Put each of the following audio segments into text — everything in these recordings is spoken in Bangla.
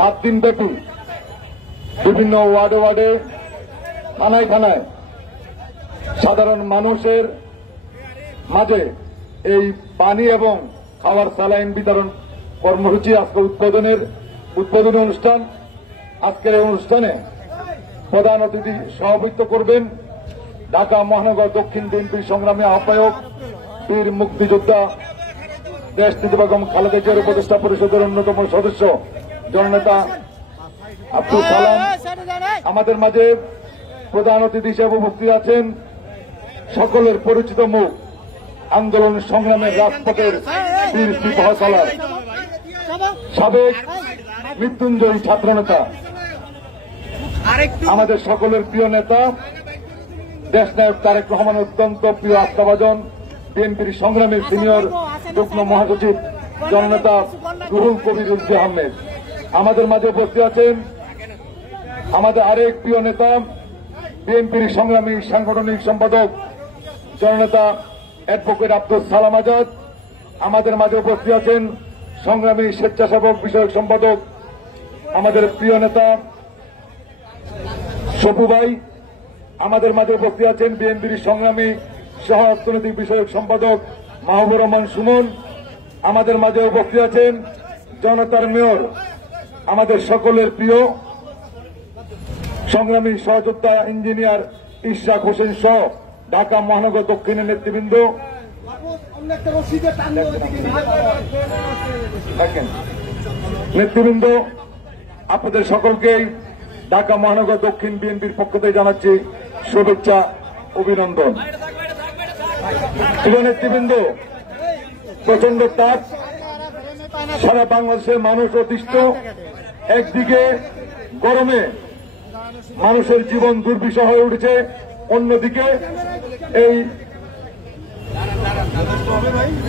7 দিন ব্যাপী বিভিন্ন ওয়ার্ডে ওয়ার্ডে থানায় থানায় সাধারণ মানুষের মাঝে এই পানি এবং খাবার স্যালাইন বিতরণ কর্মসূচি আজকে উদ্বোধনী অনুষ্ঠান। আজকের এই অনুষ্ঠানে প্রধান অতিথি সভাপতিত্ব করবেন ঢাকা মহানগর দক্ষিণ বিএনপির সংগ্রামী আহ্বায়ক বীর মুক্তিযোদ্ধা দেশনেত্রী বেগম খালেদা জিয়ার উপদেষ্টা পরিষদের অন্যতম সদস্য জননেতা আব্দুল সালাম। আমাদের মাঝে প্রধান অতিথি হিসেবে উপস্থিত আছেন সকলের পরিচিত মুখ, আন্দোলন সংগ্রামের রাজপথের বীর সিপাহসালার সাবেক মৃত্যুঞ্জয়ী ছাত্রনেতা, আমাদের সকলের প্রিয় নেতা দেশনায়ক তারেক রহমান অত্যন্ত প্রিয় আস্থাভাজন বিএনপির সংগ্রামী সিনিয়র যুগ্ম মহাসচিব জননেতা রুহুল কবির উদ্দিন আহমেদ। আমাদের মাঝে উপস্থিত আছেন আমাদের আরেক প্রিয় নেতা বিএনপির সংগ্রামী সাংগঠনিক সম্পাদক জননেতা অ্যাডভোকেট আব্দুল সালাম আজাদ। আমাদের মাঝে উপস্থিত আছেন সংগ্রামী স্বেচ্ছাসেবক বিষয়ক সম্পাদক আমাদের প্রিয় নেতা সপু ভাই। আমাদের মাঝে উপস্থিত আছেন বিএনপির সংগ্রামী সহ অর্থনৈতিক বিষয়ক সম্পাদক মাহবুবুর রহমান সুমন। আমাদের মাঝে উপস্থিত আছেন জনতার মেয়র আমাদের সকলের প্রিয় সংগ্রামী সহযোদ্ধা ইঞ্জিনিয়ার ইশরাক হোসেন সহ ঢাকা মহানগর দক্ষিণের নেতৃবৃন্দ। আপনাদের সকলকেই ঢাকা মহানগর দক্ষিণ বিএনপির পক্ষ থেকে জানাচ্ছি শুভেচ্ছা, অভিনন্দন। প্রিয় নেতৃবৃন্দ, প্রচন্ড তাপ, সারা বাংলাদেশের মানুষ অতিষ্ঠ। একদিকে গরমে মানুষের জীবন দুর্বিষহ হয়ে উঠেছে, অন্যদিকে এই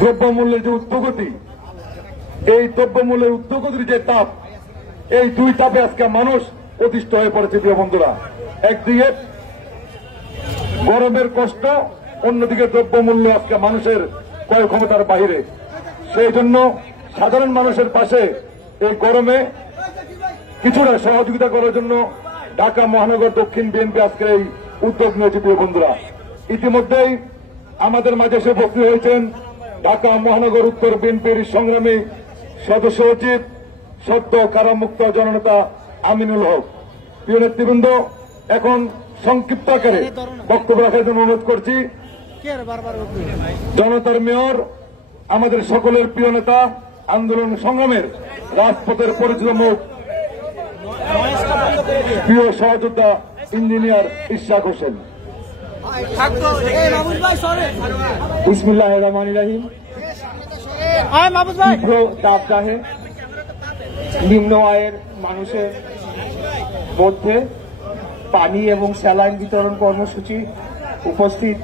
দ্রব্যমূল্যের যে ঊর্ধ্বগতি, এই দ্রব্যমূল্যের ঊর্ধ্বগতির যে তাপ, এই দুই তাপে আজকে মানুষ অতিষ্ঠ হয়ে পড়েছে। প্রিয় বন্ধুরা, একদিকে গরমের কষ্ট, অন্যদিকে দ্রব্যমূল্য আজকে মানুষের ক্রয় ক্ষমতার বাইরে। সেই জন্য সাধারণ মানুষের পাশে এই গরমে কিছুটা সহযোগিতা করার জন্য ঢাকা মহানগর দক্ষিণ বিএনপি আজকে এই উদ্যোগ নিয়েছে। প্রিয় বন্ধুরা, ইতিমধ্যেই আমাদের মাঝে এসে উপস্থিত হয়েছেন ঢাকা মহানগর উত্তর বিএনপির সংগ্রামী সদস্য সচিব সদ্য কারামুক্ত জননেতা আমিনুল হক। প্রিয় নেতৃবৃন্দ, এখন সংক্ষিপ্ত আকারে বক্তব্য রাখার জন্য অনুরোধ করছি জনতার মেয়র, আমাদের সকলের প্রিয় নেতা, আন্দোলন সংগ্রামের রাজপথের পরিচিত মুখ, প্রিয় সহযোদ্ধা ইঞ্জিনিয়ার ইশরাক হোসেন। বিসমিল্লাহির রহমানির রহিম। তীব্র তাপদাহে নিম্ন আয়ের মানুষের মধ্যে পানি এবং স্যালাইন বিতরণ কর্মসূচি উপস্থিত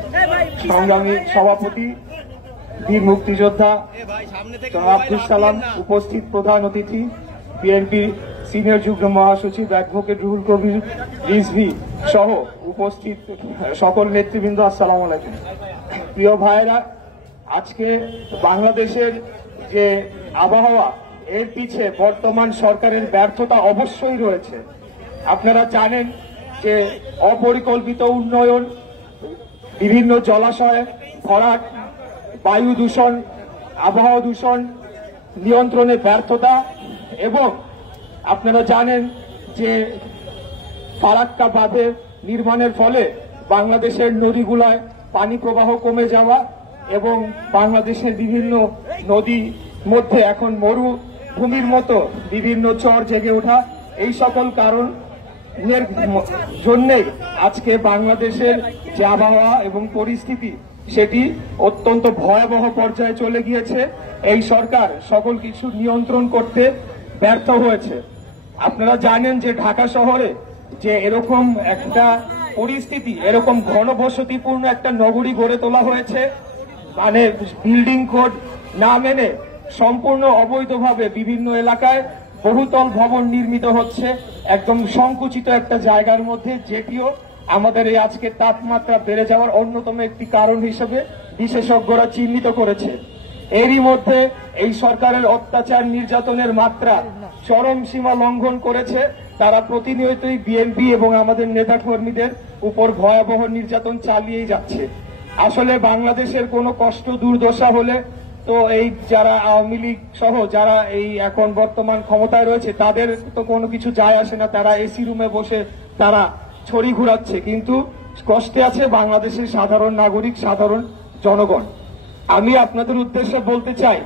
সংগ্রামী সভাপতি বীর মুক্তিযোদ্ধা আব্দুল সালাম, উপস্থিত প্রধান অতিথি বিএনপি সিনিয়র যুগ্ম মহাসচিব অ্যাডভোকেট রুহুল কবির রিজভী সহ উপস্থিত সকল নেতৃবৃন্দ, আসসালামু আলাইকুম। প্রিয় ভাইয়েরা, আজকে বাংলাদেশের যে আবহাওয়া, এর পিছে বর্তমান সরকারের ব্যর্থতা অবশ্যই রয়েছে। আপনারা জানেন যে অপরিকল্পিত উন্নয়ন, বিভিন্ন জলাশয় ভরাট, বায়ু দূষণ, আবহাওয়া দূষণ নিয়ন্ত্রণে ব্যর্থতা, এবং আপনারা জানেন যে ফারাক্কা বাঁধের নির্মাণের ফলে বাংলাদেশের নদীগুলায় পানি প্রবাহ কমে যাওয়া এবং বাংলাদেশের বিভিন্ন নদীর মধ্যে এখন মরুভূমির মতো বিভিন্ন চর জেগে ওঠা, এই সকল কারণের জন্য আজকে বাংলাদেশের যে আবহাওয়া এবং পরিস্থিতি, সেটি অত্যন্ত ভয়াবহ পর্যায়ে চলে গিয়েছে। এই সরকার সকল কিছু নিয়ন্ত্রণ করতে ব্যর্থ হয়েছে। আপনারা জানেন যে ঢাকা শহরে যে এরকম একটা পরিস্থিতি, এরকম ঘনবসতিপূর্ণ একটা নগরী গড়ে তোলা হয়েছে, মানে বিল্ডিং কোড না মেনে সম্পূর্ণ অবৈধভাবে বিভিন্ন এলাকায় বহুতল ভবন নির্মিত হচ্ছে, একদম সংকুচিত একটা জায়গার মধ্যে, যেটিও আমাদের এই আজকের তাপমাত্রা বেড়ে যাওয়ার অন্যতম একটি কারণ হিসেবে বিশেষজ্ঞরা চিহ্নিত করেছে। এরই মধ্যে এই সরকারের অত্যাচার নির্যাতনের মাত্রা চরম সীমা লঙ্ঘন করেছে। তারা প্রতিনিয়তই বিএনপি এবং আমাদের নেতা কর্মীদের উপর ভয়াবহ নির্যাতন চালিয়েই যাচ্ছে। আসলে বাংলাদেশের কোনো কষ্ট দুর্দশা হলে তো এই যারা আওয়ামী লীগ সহ যারা এই এখন বর্তমান ক্ষমতায় রয়েছে তাদের তো কোনো কিছু যায় আসে না, তারা এসি রুমে বসে তারা ছড়ি ঘুরাচ্ছে, কিন্তু কষ্টে আছে বাংলাদেশের সাধারণ নাগরিক, সাধারণ জনগণ। আমি আপনাদের উদ্দেশ্যে বলতে চাই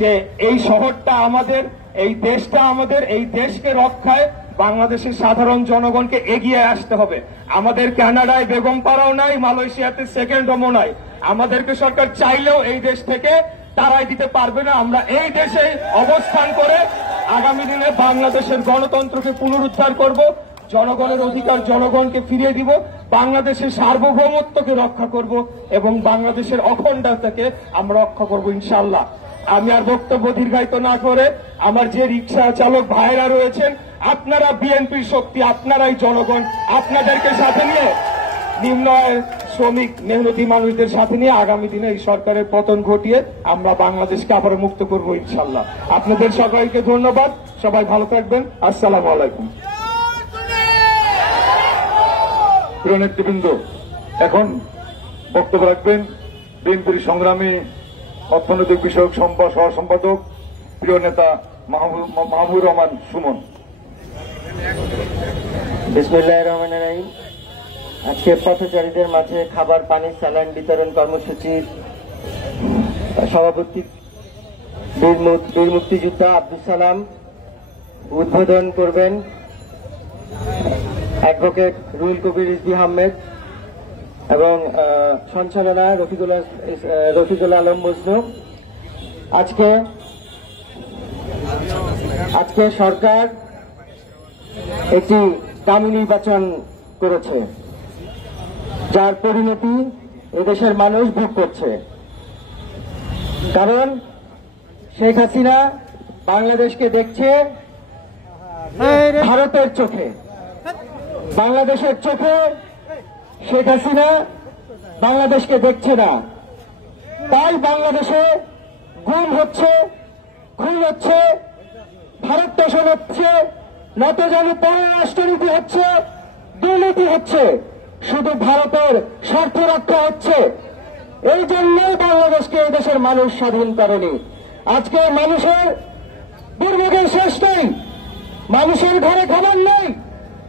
যে এই শহরটা আমাদের, এই দেশটা আমাদের, এই দেশকে রক্ষায় বাংলাদেশের সাধারণ জনগণকে এগিয়ে আসতে হবে। আমাদের কানাডায় বেগমপাড়াও নাই, মালয়েশিয়াতে সেকেন্ড হোমও নাই। আমাদেরকে সরকার চাইলেও এই দেশ থেকে তারাই দিতে পারবে না। আমরা এই দেশে অবস্থান করে আগামী দিনে বাংলাদেশের গণতন্ত্রকে পুনরুদ্ধার করব, জনগণের অধিকার জনগণকে ফিরিয়ে দিব, বাংলাদেশের সার্বভৌমত্বকে রক্ষা করব এবং বাংলাদেশের অখণ্ডতাকে আমরা রক্ষা করব ইনশাআল্লাহ। আমি আর বক্তব্য দীর্ঘায়িত না করে আমার যে রিক্সা চালক ভাইরা রয়েছেন, আপনারা বিএনপির শক্তি, আপনারাই জনগণ, আপনাদেরকে সাথে নিয়ে নিম্ন আয়ের শ্রমিক মেহনতি মানুষদের সাথে নিয়ে আগামী দিনে এই সরকারের পতন ঘটিয়ে আমরা বাংলাদেশকে আবার মুক্ত করব ইনশাআল্লাহ। আপনাদের সবাইকে ধন্যবাদ, সবাই ভালো থাকবেন। আসসালামু আলাইকুম। প্রিয় নেতৃবৃন্দ, এখন বক্তব্য রাখবেন বিএনপির সংগ্রামী অর্থনৈতিক বিষয়ক সহ সম্পাদক প্রিয় নেতা মাহবুবুর রহমান সুমন। বিসমিল্লাহির রহমানির রহিম। আজকে পথচারীদের মাঝে খাবার, পানি, স্যালাইন বিতরণ কর্মসূচির সভাপতি বীর মুক্তিযোদ্ধা আব্দুল সালাম উদ্বোধন করবেন অ্যাডভোকেট রুহুল কবির রিজভী আহমেদ এবং সঞ্চালনা রফিকুল আলম মজনু। আজকে সরকার একটি দামি নির্বাচন করেছে, যার পরিণতি এদেশের মানুষ ভোগ করছে। কারণ শেখ হাসিনা বাংলাদেশকে দেখছে ভারতের চোখে, বাংলাদেশের চোখে শেখ হাসিনা বাংলাদেশকে দেখছে না। তাই বাংলাদেশে গুম হচ্ছে, খুন হচ্ছে, ভারত তোষণ হচ্ছে, নতজানি পররাষ্ট্রনীতি হচ্ছে, দুর্নীতি হচ্ছে, শুধু ভারতের স্বার্থ রক্ষা হচ্ছে। এই জন্যই বাংলাদেশকে এই দেশের মানুষ স্বাধীন করেনি। আজকে মানুষের দুর্ভোগের শেষ নেই, মানুষের ঘরে খাবার নেই,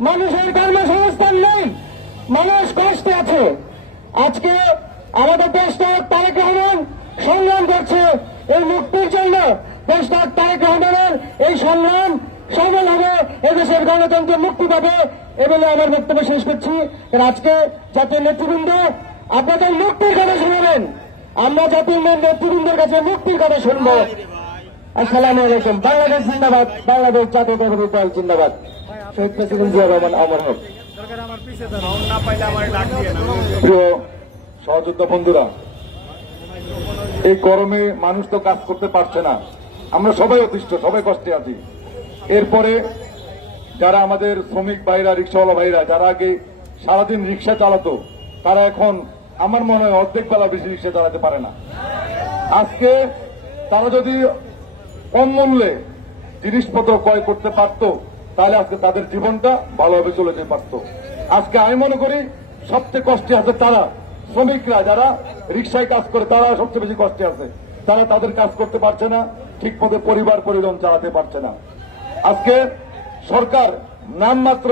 মানুষের কর্মসংস্থান নেই, মানুষ কষ্টে আছে। আজকে আমাদের দেশনায়ক তারেক রহমান সংগ্রাম করছে এই মুক্তির জন্য। দেশনায়ক তারেক রহমানের এই সংগ্রাম সফল হবে, এদেশের গণতন্ত্র মুক্তি পাবে। এ বলে আমার বক্তব্য শেষ করছি। আজকে জাতীয় নেতৃবৃন্দ আপনাদের মুক্তির কথা শুনবেন, আমরা জাতীয় নেতৃবৃন্দের কাছে মুক্তির কথা শুনব। আসসালামু আলাইকুম। বাংলাদেশ জিন্দাবাদ, বাংলাদেশ জাতীয়তাবাদী দল জিন্দাবাদ। শহীদ প্রেসিডেন্ট জিয়া রহমান অমর হোক। প্রিয় সহযোদ্ধা বন্ধুরা, এই গরমে মানুষ তো কাজ করতে পারছে না, আমরা সবাই অতিষ্ঠ, সবাই কষ্টে আছি। এরপরে যারা আমাদের শ্রমিক ভাইরা, রিক্সাওয়ালা ভাইরা, যারা আগে সারাদিন রিক্সা চালাতো, তারা এখন আমার মনে হয় অর্ধেক বেলা বেশি রিক্সা চালাতে পারে না। আজকে তারা যদি কম মূল্যে জিনিসপত্র ক্রয় করতে পারত, তাহলে আজকে তাদের জীবনটা ভালোভাবে চলে যেতে পারত। আজকে আমি মনে করি সবচেয়ে কষ্টে আছে তারা, শ্রমিকরা যারা রিক্সায় কাজ করে, তারা সবচেয়ে বেশি কষ্টে আছে। তারা তাদের কাজ করতে পারছে না, ঠিক মতো পরিবার পরিজন চালাতে পারছে না। আজকে সরকার নামমাত্র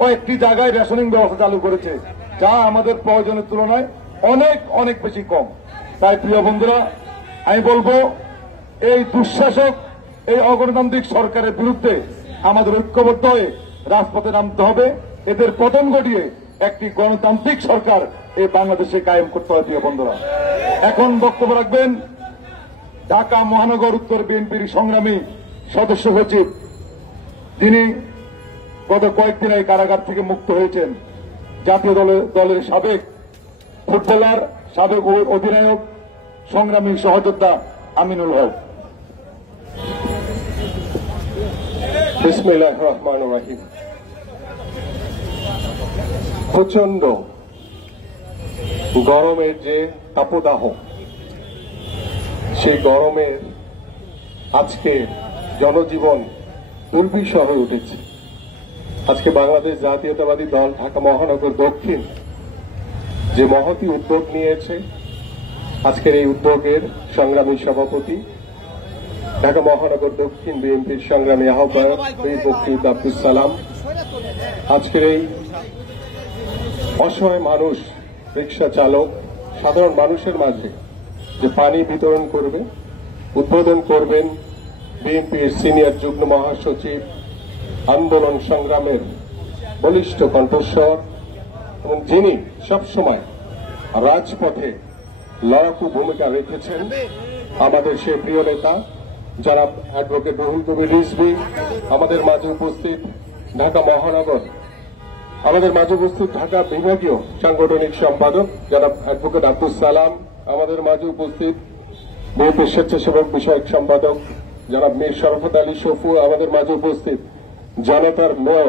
কয়েকটি জায়গায় রেশনিং ব্যবস্থা চালু করেছে, যা আমাদের প্রয়োজনের তুলনায় অনেক অনেক বেশি কম। তাই প্রিয় বন্ধুরা, আমি বলবো এই দুঃশাসক, এই অগণতান্ত্রিক সরকারের বিরুদ্ধে আমাদের ঐক্যবদ্ধ হয়ে রাজপথে নামতে হবে। এদের পতন ঘটিয়ে একটি গণতান্ত্রিক সরকার এই বাংলাদেশে কায়েম করতে হবে। প্রিয় বন্ধুরা, এখন বক্তব্য রাখবেন ঢাকা মহানগর উত্তর বিএনপির সংগ্রামী সদস্য সচিব, যিনি গত কয়েকদিন এই কারাগার থেকে মুক্ত হয়েছেন, জাতীয় দলের সাবেক ফুটবলার, সাবেক অধিনায়ক, সংগ্রামী সহযোদ্ধা আমিনুল হক। বিসমিল্লাহির রহমানির রহিম। প্রচন্ড গরমের যে তাপদাহ, সেই গরমের আজকে জনজীবন দুর্বিষহ হয়ে উঠেছে। আজকে বাংলাদেশ জাতীয়তাবাদী দল ঢাকা মহানগর দক্ষিণ যে মহতী উদ্যোগ নিয়েছে, আজকের এই উদ্যোগের সংগ্রামী সভাপতি ঢাকা মহানগর দক্ষিণ বিএনপির সংগ্রামী আহ্বায়ক বীর মুক্তিযোদ্ধা আব্দুল সালাম আজকের এই অসহায় মানুষ, রিক্সা চালক, সাধারণ মানুষের মাঝে যে পানি বিতরণ করবে, উদ্বোধন করবেন বিএনপির সিনিয়র যুগ্ম মহাসচিব, আন্দোলন সংগ্রামের বলিষ্ঠ কণ্ঠস্বর এবং যিনি সবসময় রাজপথে লড়াকু ভূমিকা রেখেছেন, আমাদের সে প্রিয় নেতা যারা অ্যাডভোকেট রুহুল কবির রিজভী, আমাদের মাঝে উপস্থিত ঢাকা মহানগর, আমাদের মাঝে উপস্থিত ঢাকা বিভাগীয় সাংগঠনিক সম্পাদক যারা অ্যাডভোকেট আব্দুল সালাম, আমাদের মাঝে উপস্থিত বিএনপির স্বেচ্ছাসেবক বিষয়ক সম্পাদক যারা মীর শরফত আলী শফু, আমাদের মাঝে উপস্থিত জনতার মেয়র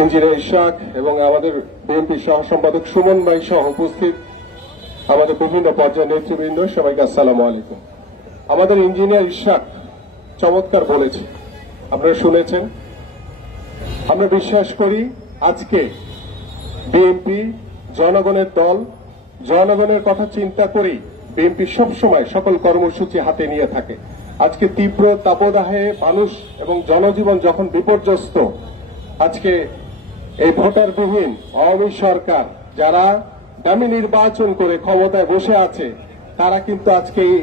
ইঞ্জিনিয়ার ইশাক এবং আমাদের বিএনপি সহ সম্পাদক সুমন ভাই সহ উপস্থিত আমাদের বিভিন্ন পর্যায়ের নেতৃবৃন্দ, সবাইকে আসসালামু আলাইকুম। আমাদের ইঞ্জিনিয়ার ইশাক চমৎকার বলেছে, আপনারা শুনেছেন। আমরা বিশ্বাস করি আজকে বিএনপি জনগণের দল, জনগণের কথা চিন্তা করেই বিএনপি সবসময় সকল কর্মসূচি হাতে নিয়ে থাকে। আজকে তীব্র তাপদাহে মানুষ এবং জনজীবন যখন বিপর্যস্ত, আজকে এই ভোটারবিহীন আওয়ামী সরকার যারা দামি নির্বাচন করে ক্ষমতায় বসে আছে, তারা কিন্তু আজকে এই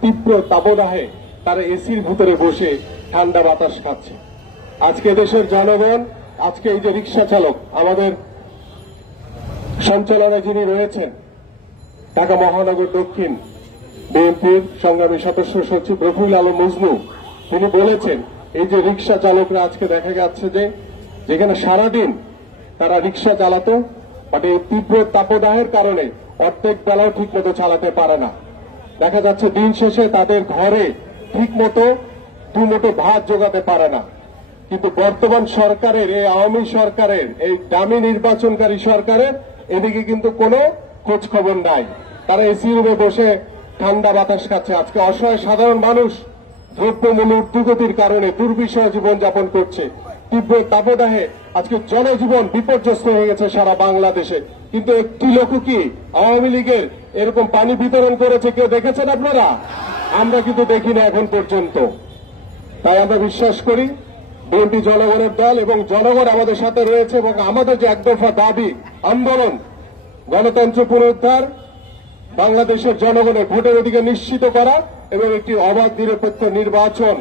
তীব্র তাপদাহে তারা এসির ভিতরে বসে ঠান্ডা বাতাস খাচ্ছে। আজকে দেশের জনগণ, আজকে এই যে রিক্সা চালক আমাদের সঞ্চালনায় যিনি রয়েছেন ঢাকা মহানগর দক্ষিণ বিএনপির সংগ্রামী সদস্য সচিব রফিউল আলম মজনু, তিনি বলেছেন এই যে রিক্সা চালকরা আজকে দেখা যাচ্ছে যে যেখানে সারাদিন তারা রিক্সা চালাতো, বাট এই তীব্র তাপদাহের কারণে অর্ধেক বেলাও ঠিকমতো চালাতে পারে না। দেখা যাচ্ছে দিন শেষে তাদের ঘরে ঠিকমতো দুমুঠো ভাত জোগাতে পারে না। কিন্তু বর্তমান সরকারের, এই আওয়ামী সরকারের, এই দামি নির্বাচনকারী সরকারের এদিকে কিন্তু কোনো খোঁজ খবর নাই। তারা এসি রুমে বসে ঠান্ডা বাতাস খাচ্ছে। আজকে অসহায় সাধারণ মানুষ দ্রব্যমূল্য ঊর্ধ্বগতির কারণে দুর্বিষহ জীবনযাপন করছে। তীব্র তাপদাহে আজকে জনজীবন বিপর্যস্ত হয়ে গেছে সারা বাংলাদেশে। কিন্তু একটি লোকও কি আওয়ামী লীগের এরকম পানি বিতরণ করেছে কেউ দেখেছেন আপনারা? আমরা কিন্তু দেখি না এখন পর্যন্ত। তাই আমরা বিশ্বাস করি বিএনপি জনগণের দল এবং জনগণ আমাদের সাথে রয়েছে এবং আমাদের যে একদফা দাবি আন্দোলন, গণতন্ত্র পুনরুদ্ধার, বাংলাদেশের জনগণের ভোটের অধিকার নিশ্চিত করা এবং একটি অবাধ নিরপেক্ষ নির্বাচন,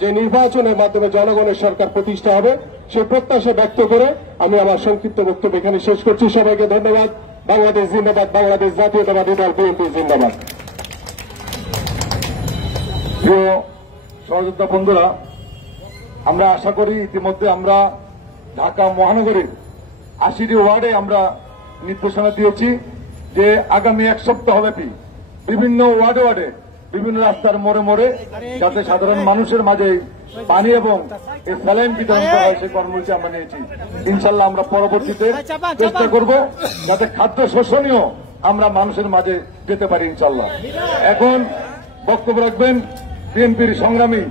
যে নির্বাচনের মাধ্যমে জনগণের সরকার প্রতিষ্ঠা হবে, সে প্রত্যাশা ব্যক্ত করে আমি আমার সংক্ষিপ্ত বক্তব্য এখানে শেষ করছি। সবাইকে ধন্যবাদ। বাংলাদেশ জিন্দাবাদ, বাংলাদেশ জাতীয়তাবাদী দল বিএনপি জিন্দাবাদ। প্রিয় সহযোদ্ধা বন্ধুরা, আমরা আশা করি ইতিমধ্যে আমরা ঢাকা মহানগরীর ৮০টি ওয়ার্ডে আমরা নির্দেশনা দিয়েছি যে আগামী এক সপ্তাহ ব্যাপী বিভিন্ন ওয়ার্ডে বিভিন্ন রাস্তার মোড়ে মোড়ে যাতে সাধারণ মানুষের মাঝে পানি এবং এই স্যালাইন বিতরণ করা হয়, সেই কর্মসূচি আমরা নিয়েছি। ইনশাল্লাহ আমরা পরবর্তীতে চেষ্টা করব যাতে খাদ্য শোষণীয় আমরা মানুষের মাঝে যেতে পারি ইনশাল্লাহ। এখন বক্তব্য রাখবেন বিএনপির সংগ্রামী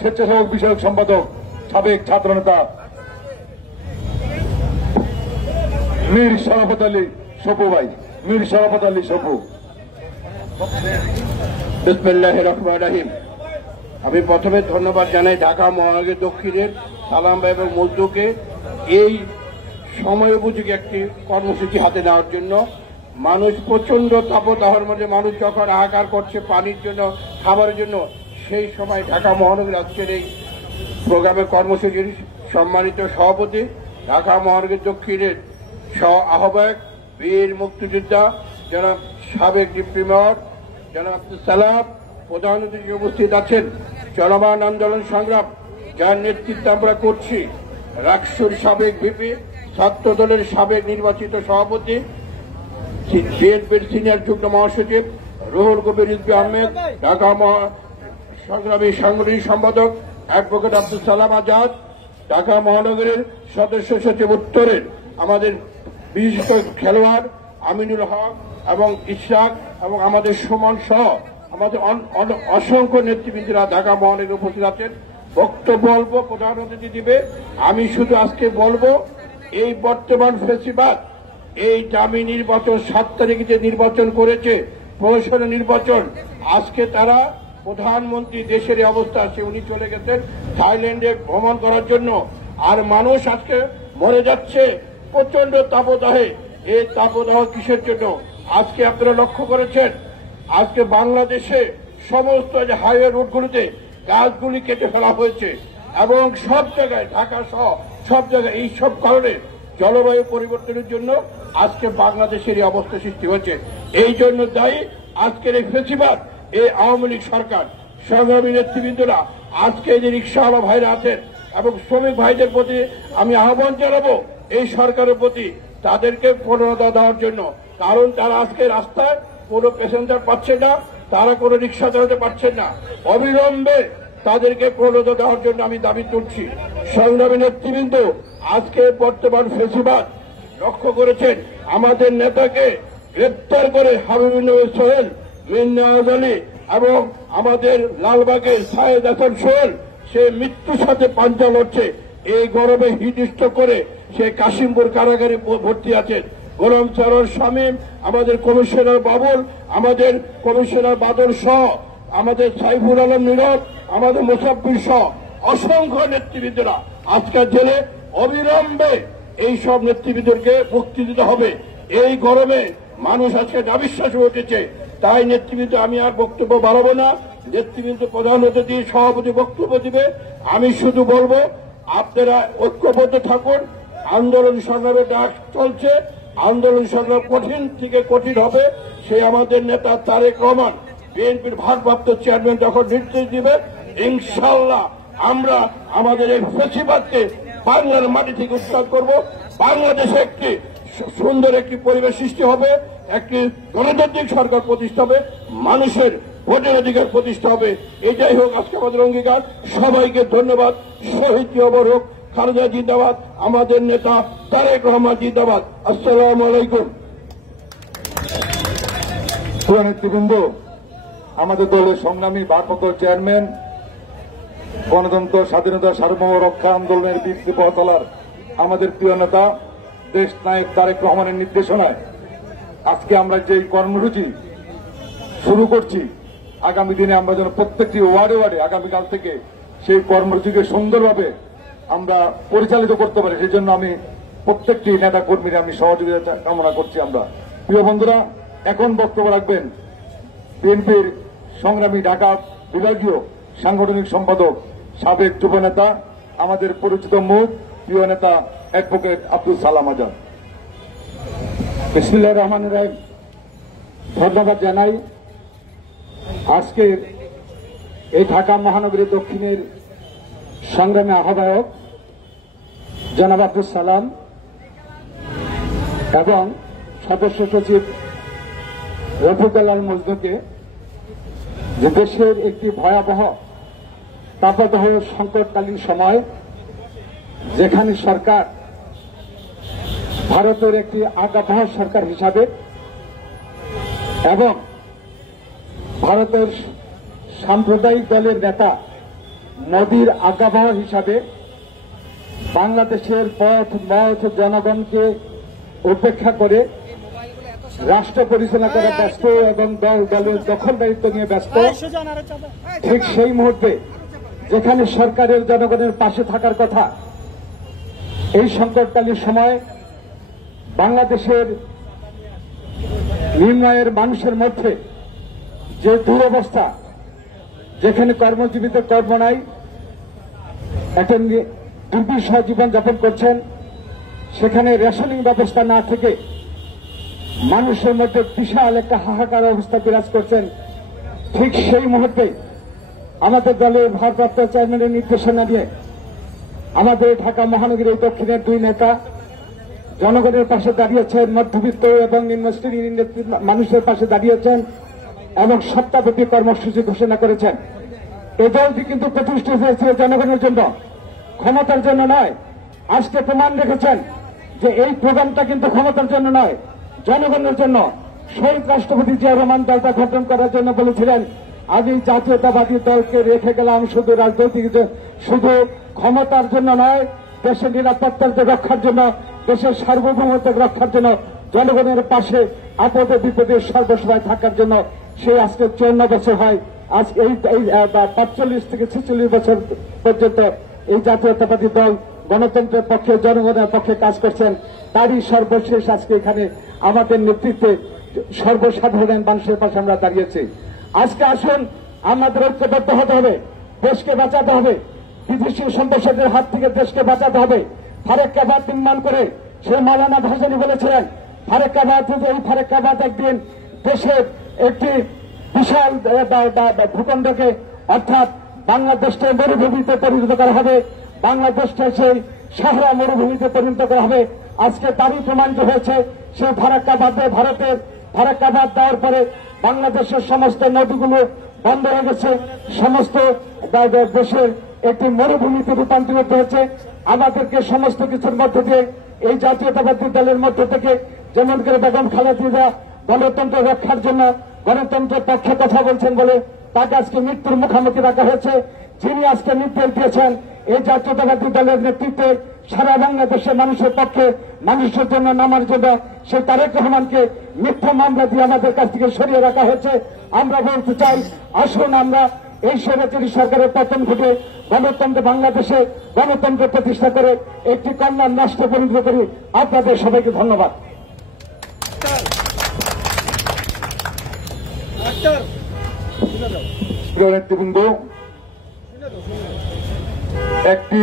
স্বেচ্ছাসেবক বিষয়ক সম্পাদক, সাবেক ছাত্রনেতা মীর শরফত আলী শফু ভাই। মীর শরফত আলী শফু। বিসমিল্লাহির রহমানির রহিম। আমি প্রথমে ধন্যবাদ জানাই ঢাকা মহানগর দক্ষিণের সালাম ভাই এবং মজদুকে এই সময় উপযোগী একটি কর্মসূচি হাতে নেওয়ার জন্য। মানুষ প্রচন্ড তাপদাহের মধ্যে মানুষ যখন হাহাকার করছে পানির জন্য, খাবারের জন্য, সেই সময় ঢাকা মহানগর আজকের এই প্রোগ্রামের কর্মসূচির সম্মানিত সভাপতি, ঢাকা মহানগর দক্ষিণের সহ আহ্বায়ক, বীর মুক্তিযোদ্ধা জনাব সাবেক ডিপ্টি মেয়র জনাব আব্দুল সালাম প্রধান অতিথি উপস্থিত আছেন। চলমান আন্দোলন সংগ্রাম যার নেতৃত্ব আমরা করছি, রাকসুর সাবেক ভিপি, ছাত্র দলের সাবেক নির্বাচিত সভাপতি, বিএনপির সিনিয়র যুগ্ম মহাসচিব রুহুল কবির রিজভী আহমেদ, ঢাকা সংগ্রামী সাংগঠনিক সম্পাদক অ্যাডভোকেট আব্দুল সালাম আজাদ, ঢাকা মহানগরের সদস্য সচিব উত্তরের আমাদের বিশিষ্ট খেলোয়াড় আমিনুল হক এবং ইশাক এবং আমাদের সুমন সহ আমাদের অসংখ্য নেতৃবৃন্দরা ঢাকা মহানগরে উপস্থিত আছেন। বক্তব্য অল্প, প্রধান অতিথি দিবে। আমি শুধু আজকে বলবো, এই বর্তমান ফেসিবাদ এই দামি নির্বাচন 7 তারিখে যে নির্বাচন করেছে, প্রহসনের নির্বাচন, আজকে তারা প্রধানমন্ত্রী দেশের এই অবস্থা আছে, উনি চলে গেছেন থাইল্যান্ডে ভ্রমণ করার জন্য। আর মানুষ আজকে মরে যাচ্ছে প্রচন্ড তাপদাহে। এই তাপদাহ কিসের জন্য? আজকে আপনারা লক্ষ্য করেছেন, আজকে বাংলাদেশে সমস্ত যে হাইওয়ে রোডগুলিতে গাছগুলি কেটে ফেলা হয়েছে এবং সব জায়গায়, ঢাকা সহ সব জায়গায় এই সব কারণে জলবায়ু পরিবর্তনের জন্য আজকে বাংলাদেশের এই অবস্থা সৃষ্টি হচ্ছে। এই জন্য দায়ী আজকের এই ফেসিবাদ, এই আওয়ামী লীগ সরকার। সংগ্রামী নেতৃবৃন্দরা, আজকে যে রিক্সাওয়ালা ভাইরা আছেন এবং শ্রমিক ভাইদের প্রতি আমি আহ্বান জানাবো এই সরকারের প্রতি, তাদেরকে প্রণোদনা দেওয়ার জন্য। কারণ তারা আজকে রাস্তায় কোনো প্যাসেঞ্জার পাচ্ছে না, তারা কোনো রিক্সা চালাতে পারছেন না। অবিলম্বে তাদেরকে প্রণোদনা দেওয়ার জন্য আমি দাবি তুলছি। সংগ্রামী নেতৃবৃন্দ, আজকে বর্তমান ফেসিবাদ লক্ষ্য করেছেন, আমাদের নেতাকে গ্রেপ্তার করে হাবিবুর সোহেল, মিন্নাজ আলী এবং আমাদের লালবাগের সায়েদ হাসান সোহেল, সে মৃত্যুর সাথে পাঞ্জা লড়ছে। এই গরমে হিট করে সে কাশিমপুর কারাগারে ভর্তি আছেন। গোলাম চারণ শামীম, আমাদের কমিশনার বাবুল, আমাদের কমিশনার বাদল সহ, আমাদের সাইফুল আলম নীরব, আমাদের মুসাফির সহ অসংখ্য নেতৃবৃন্দরা আজকের জেলে। অবিলম্বে এই সব নেতৃবৃন্দকে মুক্তি দিতে হবে। এই গরমে মানুষ আজকে নাবিশ্বাস উঠেছে। তাই নেতৃবৃন্দ, আমি আর বক্তব্য বাড়াবো না। নেতৃবৃন্দ প্রধান অতিথি সভাপতি বক্তব্য দিবে। আমি শুধু বলবো, আপনারা ঐক্যবদ্ধ থাকুন। আন্দোলন সংগ্রামের ডাক চলছে, আন্দোলন সংগ্রাম কঠিন থেকে কঠিন হবে। সে আমাদের নেতা তারেক রহমান, বিএনপির ভারপ্রাপ্ত চেয়ারম্যান, যখন নির্দেশ দিবে, ইনশাআল্লাহ আমরা আমাদের এই ফেসিবাদকে বাংলার মাটি থেকে উৎখাত করব। বাংলাদেশে একটি সুন্দর একটি পরিবেশ সৃষ্টি হবে, একটি গণতান্ত্রিক সরকার প্রতিষ্ঠা হবে, মানুষের ভোটের অধিকার প্রতিষ্ঠা হবে। এটাই হোক আজকে আমাদের অঙ্গীকার। সবাইকে ধন্যবাদ। শহীদ অমর হোক, খালেদা জিন্দাবাদ, আমাদের নেতা তারেক রহমান জিন্দাবাদ। আসসালামু আলাইকুম। নেতৃবৃন্দ, আমাদের দলের সংগ্রামী ভারপ্রাপ্ত চেয়ারম্যান, গণতন্ত্র, স্বাধীনতা, সার্বভৌম রক্ষা আন্দোলনের বীর পথলার আমাদের প্রিয় নেতা দেশ নায়ক তারেক রহমানের নির্দেশনায় আজকে আমরা যে কর্মসূচি শুরু করছি, আগামী দিনে আমরা যেন প্রত্যেকটি ওয়ার্ডে ওয়ার্ডে আগামীকাল থেকে সেই কর্মসূচিকে সুন্দরভাবে আমরা পরিচালিত করতে পারি, সেই জন্য আমি প্রত্যেকটি নেতা কর্মীরা আমি সহযোগিতা কামনা করছি। আমরা প্রিয় বন্ধুরা, এখন বক্তব্য রাখবেন বিএনপির সংগ্রামী ঢাকা বিভাগীয় সাংগঠনিক সম্পাদক, সাবেক যুব নেতা, আমাদের পরিচিত মুখ, প্রিয় নেতা অ্যাডভোকেট আব্দুল সালাম আজাদ। বিসমিল্লাহির রহমানির রহিম। ধন্যবাদ জানাই আজকে এই ঢাকা মহানগরী দক্ষিণের সংগ্রামী আহ্বায়ক জনাব আব্দুল সালাম এবং সদস্য সচিব রফিকুল আল মজনুকে, যে দেশের একটি ভয়াবহ তাপদাহ সংকটকালীন সময়, যেখানে সরকার ভারতের একটি আজ্ঞাবহ সরকার হিসাবে এবং ভারতের সাম্প্রদায়িক দলের নেতা মোদির আজ্ঞাবহ হিসাবে বাংলাদেশের পথ মত জনগণকে উপেক্ষা করে রাষ্ট্র পরিচালনা করা ব্যস্ত এবং দলের দখলদারিত্ব নিয়ে ব্যস্ত, ঠিক সেই মুহূর্তে যেখানে সরকারের জনগণের পাশে থাকার কথা, এই সংকটকালীন সময় বাংলাদেশের নিম্ন আয়ের মানুষের মধ্যে যে দুরবস্থা, যেখানে কর্মজীবীদের কর্ম নাই, একটা দুর্বিষহ জীবনযাপন করছেন, সেখানে রেশনিং ব্যবস্থা না থেকে মানুষের মধ্যে বিশাল একটা হাহাকার অবস্থা বিরাজ করছেন। ঠিক সেই মুহূর্তে আমাদের দলের ভারপ্রাপ্ত চেয়ারম্যানের নির্দেশনা দিয়ে আমাদের ঢাকা মহানগরীর দক্ষিণের দুই নেতা জনগণের পাশে দাঁড়িয়েছেন, মধ্যবিত্ত এবং নিম্ন শ্রেণীর মানুষের পাশে দাঁড়িয়েছেন এবং সপ্তাহব্যাপী কর্মসূচি ঘোষণা করেছেন। এই দলটি কিন্তু প্রতিষ্ঠিত হয়েছে জনগণের জন্য, ক্ষমতার জন্য নয়। আজকে প্রমাণ রেখেছেন যে এই প্রোগ্রামটা কিন্তু ক্ষমতার জন্য নয়, জনগণের জন্য। শহীদ রাষ্ট্রপতি জিয়া রহমান দলটা গঠন করার জন্য বলেছিলেন আমি জাতীয়তাবাদী দলকে রেখে গেলাম শুধু রাজনৈতিক শুধু ক্ষমতার জন্য নয়, দেশের নিরাপত্তার রক্ষার জন্য, দেশের সার্বভৌমত্ব রক্ষার জন্য, জনগণের পাশে আপদে বিপদে সর্বসময় থাকার জন্য। সেই আজকে 54 বছর হয়, আজ এই 45 থেকে 46 বছর পর্যন্ত এই জাতীয়তাবাদী দল গণতন্ত্রের পক্ষে, জনগণের পক্ষে কাজ করছেন। তারই সর্বশেষ আজকে এখানে আমাদের নেতৃত্বে সর্বসাধারণ মানুষের পাশে আমরা দাঁড়িয়েছি। আজকে আসুন আমাদের ঐক্যবদ্ধ হতে হবে, দেশকে বাঁচাতে হবে, বিদেশি সম্প্রসারণের হাত থেকে দেশকে বাঁচাতে হবে। ফারাক্কাবাদ নির্মাণ করে সে মাওলানা ভাসানী বলেছিলেন এই ফারাক্কাবাদ একদিন দেশের একটি বিশাল ভূখণ্ডকে অর্থাৎ বাংলাদেশকে মরুভূমিতে পরিণত করা হবে, বাংলাদেশকে সেই সাহারা মরুভূমিতে পরিণত করা হবে। আজকে তারই প্রমাণিত হয়েছে। সেই ফারাক্কাবাদ দেওয়ার পরে বাংলাদেশের সমস্ত নদীগুলো বন্ধ হয়ে গেছে, সমস্ত দেশের একটি মরুভূমিতে রূপান্তরিত হয়েছে। আমাদেরকে সমস্ত কিছুর মধ্যে দিয়ে এই জাতীয়তাবাদী দলের মধ্য থেকে যেমন করে বেগম খালেদা গণতন্ত্র রক্ষার জন্য গণতন্ত্রের পক্ষে কথা বলছেন বলে তাকে আজকে মৃত্যুর মুখোমুখি রাখা হয়েছে। যিনি আজকে নির্দেশ দিয়েছেন এই জাতীয়তাবাদী দলের নেতৃত্বে সারা বাংলাদেশের মানুষের পক্ষে, মানুষের জন্য নামার জন্য সেই তারেক রহমানকে মিথ্যা মামলা দিয়ে আমাদের কাছ থেকে সরিয়ে রাখা হয়েছে। আমরা বলতে চাই, আসুন আমরা এই স্বৈরাচারী সরকারের পতন ঘটে গণতন্ত্র বাংলাদেশে গণতন্ত্র প্রতিষ্ঠা করে একটি কল্যাণ রাষ্ট্র পরিণত করি। আপনাদের সবাইকে ধন্যবাদ। প্রিয় নেতৃবৃন্দ, একটি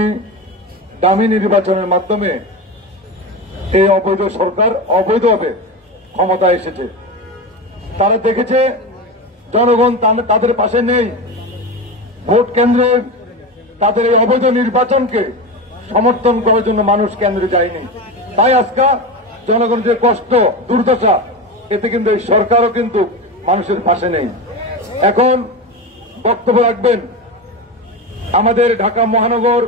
দামি নির্বাচনের মাধ্যমে এই অবৈধ সরকার অবৈধভাবে ক্ষমতায় এসেছে। তারা দেখেছে জনগণ তাদের পাশে নেই, ভোট কেন্দ্রে তাদের এই অবৈধ নির্বাচনকে সমর্থন করার জন্য মানুষ কেন্দ্রে যায়নি। তাই আজকে জনগণের যে কষ্ট দুর্দশা, এতে কিন্তু এই সরকারও কিন্তু মানুষের পাশে নেই। এখন বক্তব্য রাখবেন আমাদের ঢাকা মহানগর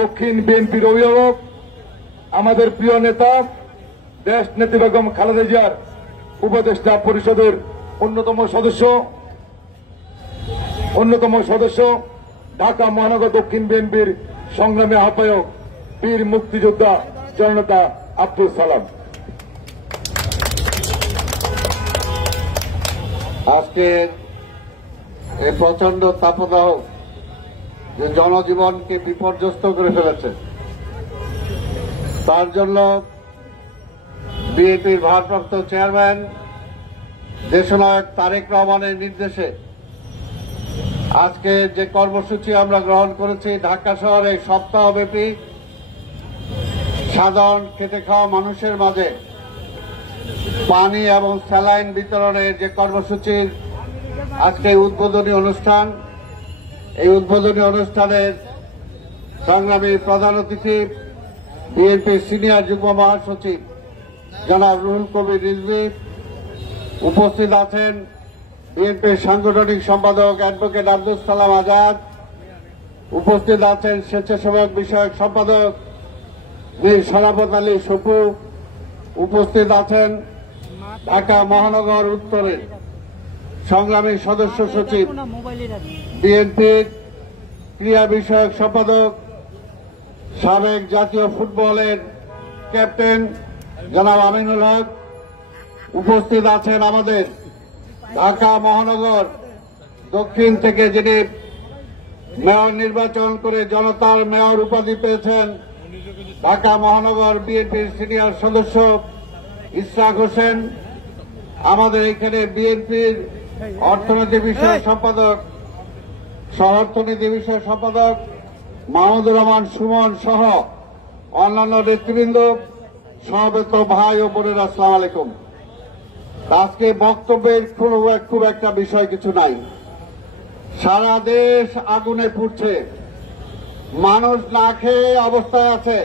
দক্ষিণ বিএনপির অভিভাবক, আমাদের প্রিয় নেতা, দেশ নেত্রী বেগম খালেদা জিয়ার উপদেষ্টা পরিষদের অন্যতম সদস্য, ঢাকা মহানগর দক্ষিণ বিএনপির সংগ্রামী আহ্বায়ক, বীর মুক্তিযোদ্ধা জননেতা আব্দুল সালাম। আজকের এই প্রচন্ড তাপদাহ যে জনজীবনকে বিপর্যস্ত করে ফেলেছে, তার জন্য বিএনপির ভারপ্রাপ্ত চেয়ারম্যান দেশনায়ক তারেক রহমানের নির্দেশে আজকে যে কর্মসূচি আমরা গ্রহণ করেছি, ঢাকা শহরে সপ্তাহব্যাপী সাধারণ খেটে খাওয়া মানুষের মাঝে পানি এবং স্যালাইন বিতরণের যে কর্মসূচির আজকে উদ্বোধনী অনুষ্ঠান, এই উদ্বোধনী অনুষ্ঠানের সংগ্রামী প্রধান অতিথি বিএনপির সিনিয়র যুগ্ম মহাসচিব জনাব রুহুল কবির রিজভী, উপস্থিত আছেন বিএনপির সাংগঠনিক সম্পাদক অ্যাডভোকেট আব্দুল সালাম আজাদ, উপস্থিত আছেন স্বেচ্ছাসেবক বিষয়ক সম্পাদক মীর শরাফত আলী সপু, উপস্থিত আছেন ঢাকা মহানগর উত্তরের সংগ্রামী সদস্য সচিব বিএনপির ক্রীড়া বিষয়ক সম্পাদক, সাবেক জাতীয় ফুটবলের ক্যাপ্টেন জনাব আমিনুল হক, উপস্থিত আছেন আমাদের ঢাকা মহানগর দক্ষিণ থেকে যিনি মেয়র নির্বাচন করে জনতার মেয়র উপাধি পেয়েছেন, ঢাকা মহানগর বিএনপির সিনিয়র সদস্য ইসরাক হোসেন, আমাদের এখানে বিএনপির অর্থনীতি বিষয়ক সম্পাদক, সহ অর্থনীতি বিষয়ক সম্পাদক মাহমুদুর রহমান সুমন সহ অন্যান্য নেতৃবৃন্দ, সমবেত ভাই ও বোনেরা, আসসালামু আলাইকুম। আজকে বক্তব্যের খুব একটা বিষয় কিছু নাই। সারা দেশ আগুনে পুড়ছে, মানুষ না খেয়ে অবস্থায় আছে,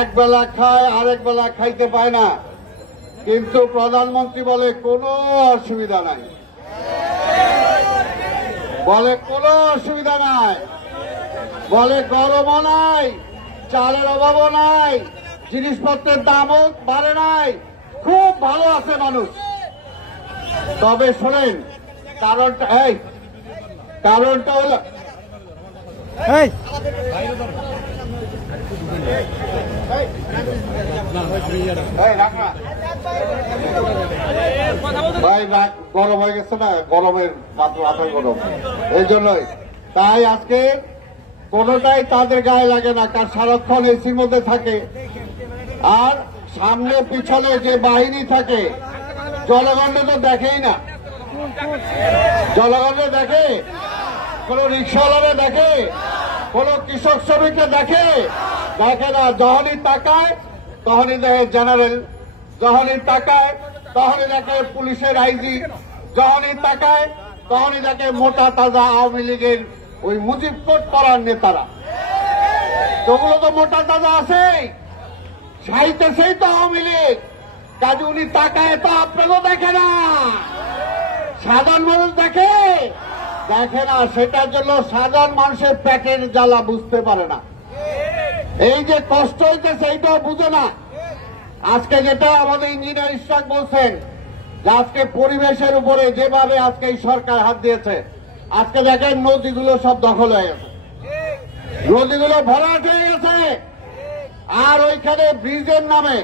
এক বেলা খায় আরেক বেলা খাইতে পায় না, কিন্তু প্রধানমন্ত্রী বলে কোনো অসুবিধা নাই, বলে কোনো অসুবিধা নাই, বলে গরমও নাই, চালের অভাবও নাই, জিনিসপত্রের দামও বাড়ে নাই, খুব ভালো আছে মানুষ। তবে শোনেন কারণটা, কারণটা হলো ভাই গরম হয়ে গেছে না, গরমের মাথায় গরম, এই জন্যই। তাই আজকে কোনোটাই তাদের গায়ে লাগে না, কার সারাক্ষণ এসির মধ্যে থাকে। আর সামনে পিছনে যে বাহিনী থাকে জনগণে তো দেখেই না, জনগণে দেখে, কোন রিক্সাওয়ালারে দেখে, কোন কৃষক শ্রমিককে দেখে না। যখনই তাকায় তখনই দেখে জেনারেল, যখনই তাকায় তখনই দেখে পুলিশের আইজি, যখনই তাকায় তখনই দেখে মোটা তাজা আওয়ামী লীগের ওই মুজিব কোট করার নেতারা। ওগুলো তো মোটা তাজা আছে, সাইতেছেই তো আওয়ামী লীগ। কাজে উনি তাকায় তো আপনাকেও দেখে না, সাধারণ মানুষ দেখে না। সেটার জন্য সাধারণ মানুষের পেটের জ্বালা বুঝতে পারে না, এই যে কষ্ট হইতেছে এইটাও বুঝে না। আজকে যেটা আমাদের ইঞ্জিনিয়ার ইশরাক বলছেন যে আজকে পরিবেশের উপরে যেভাবে আজকে এই সরকার হাত দিয়েছে, আজকে দেখেন নদীগুলো সব দখল হয়ে গেছে, নদীগুলো ভরাট হয়ে গেছে। আর ওইখানে ব্রিজের নামে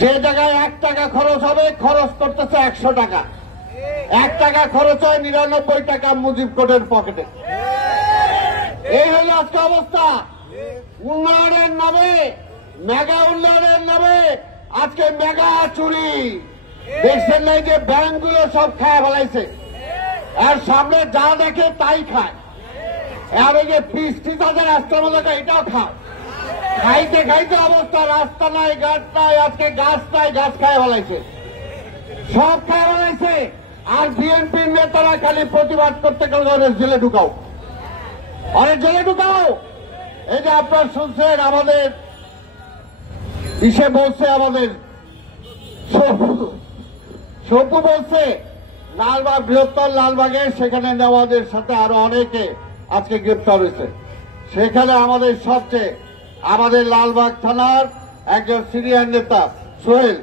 যে জায়গায় 1 টাকা খরচ হবে, খরচ করতেছে 100 টাকা। 1 টাকা খরচ হয় 99 টাকা মুজিব কোটের পকেটে। এই হল আজকে অবস্থা। উন্নয়নের নামে, মেগা উন্নয়নের নামে আজকে মেগা চুরি। দেখছেন নাই যে ব্যাংকগুলো সব খায় ফেলাইছে, আর সামনে যা দেখে তাই খায়। আর ওই যে পিস্টি তাদের রাস্তার মধ্যে এটাও খায়। খাইতে খাইতে অবস্থা, রাস্তা নাই, গাছ নাই, আজকে গাছ নাই, গাছ খায় ফেলাইছে, সব খায় ফেলাইছে। আর বিএনপির নেতারা খালি প্রতিবাদ করতে গেলে জেলে ঢুকাও, অনেক জেলে ঢুকাও। এই যে আপনার শুনছেন আমাদের ইসে বলছে, আমাদের সপু বলছে লালবাগ, বৃহত্তর লালবাগে সেখানে নেওয়াদের সাথে আরো অনেকে আজকে গ্রেপ্তার হয়েছে। সেখানে আমাদের সবচেয়ে আমাদের লালবাগ থানার একজন সিনিয়র নেতা সোহেল,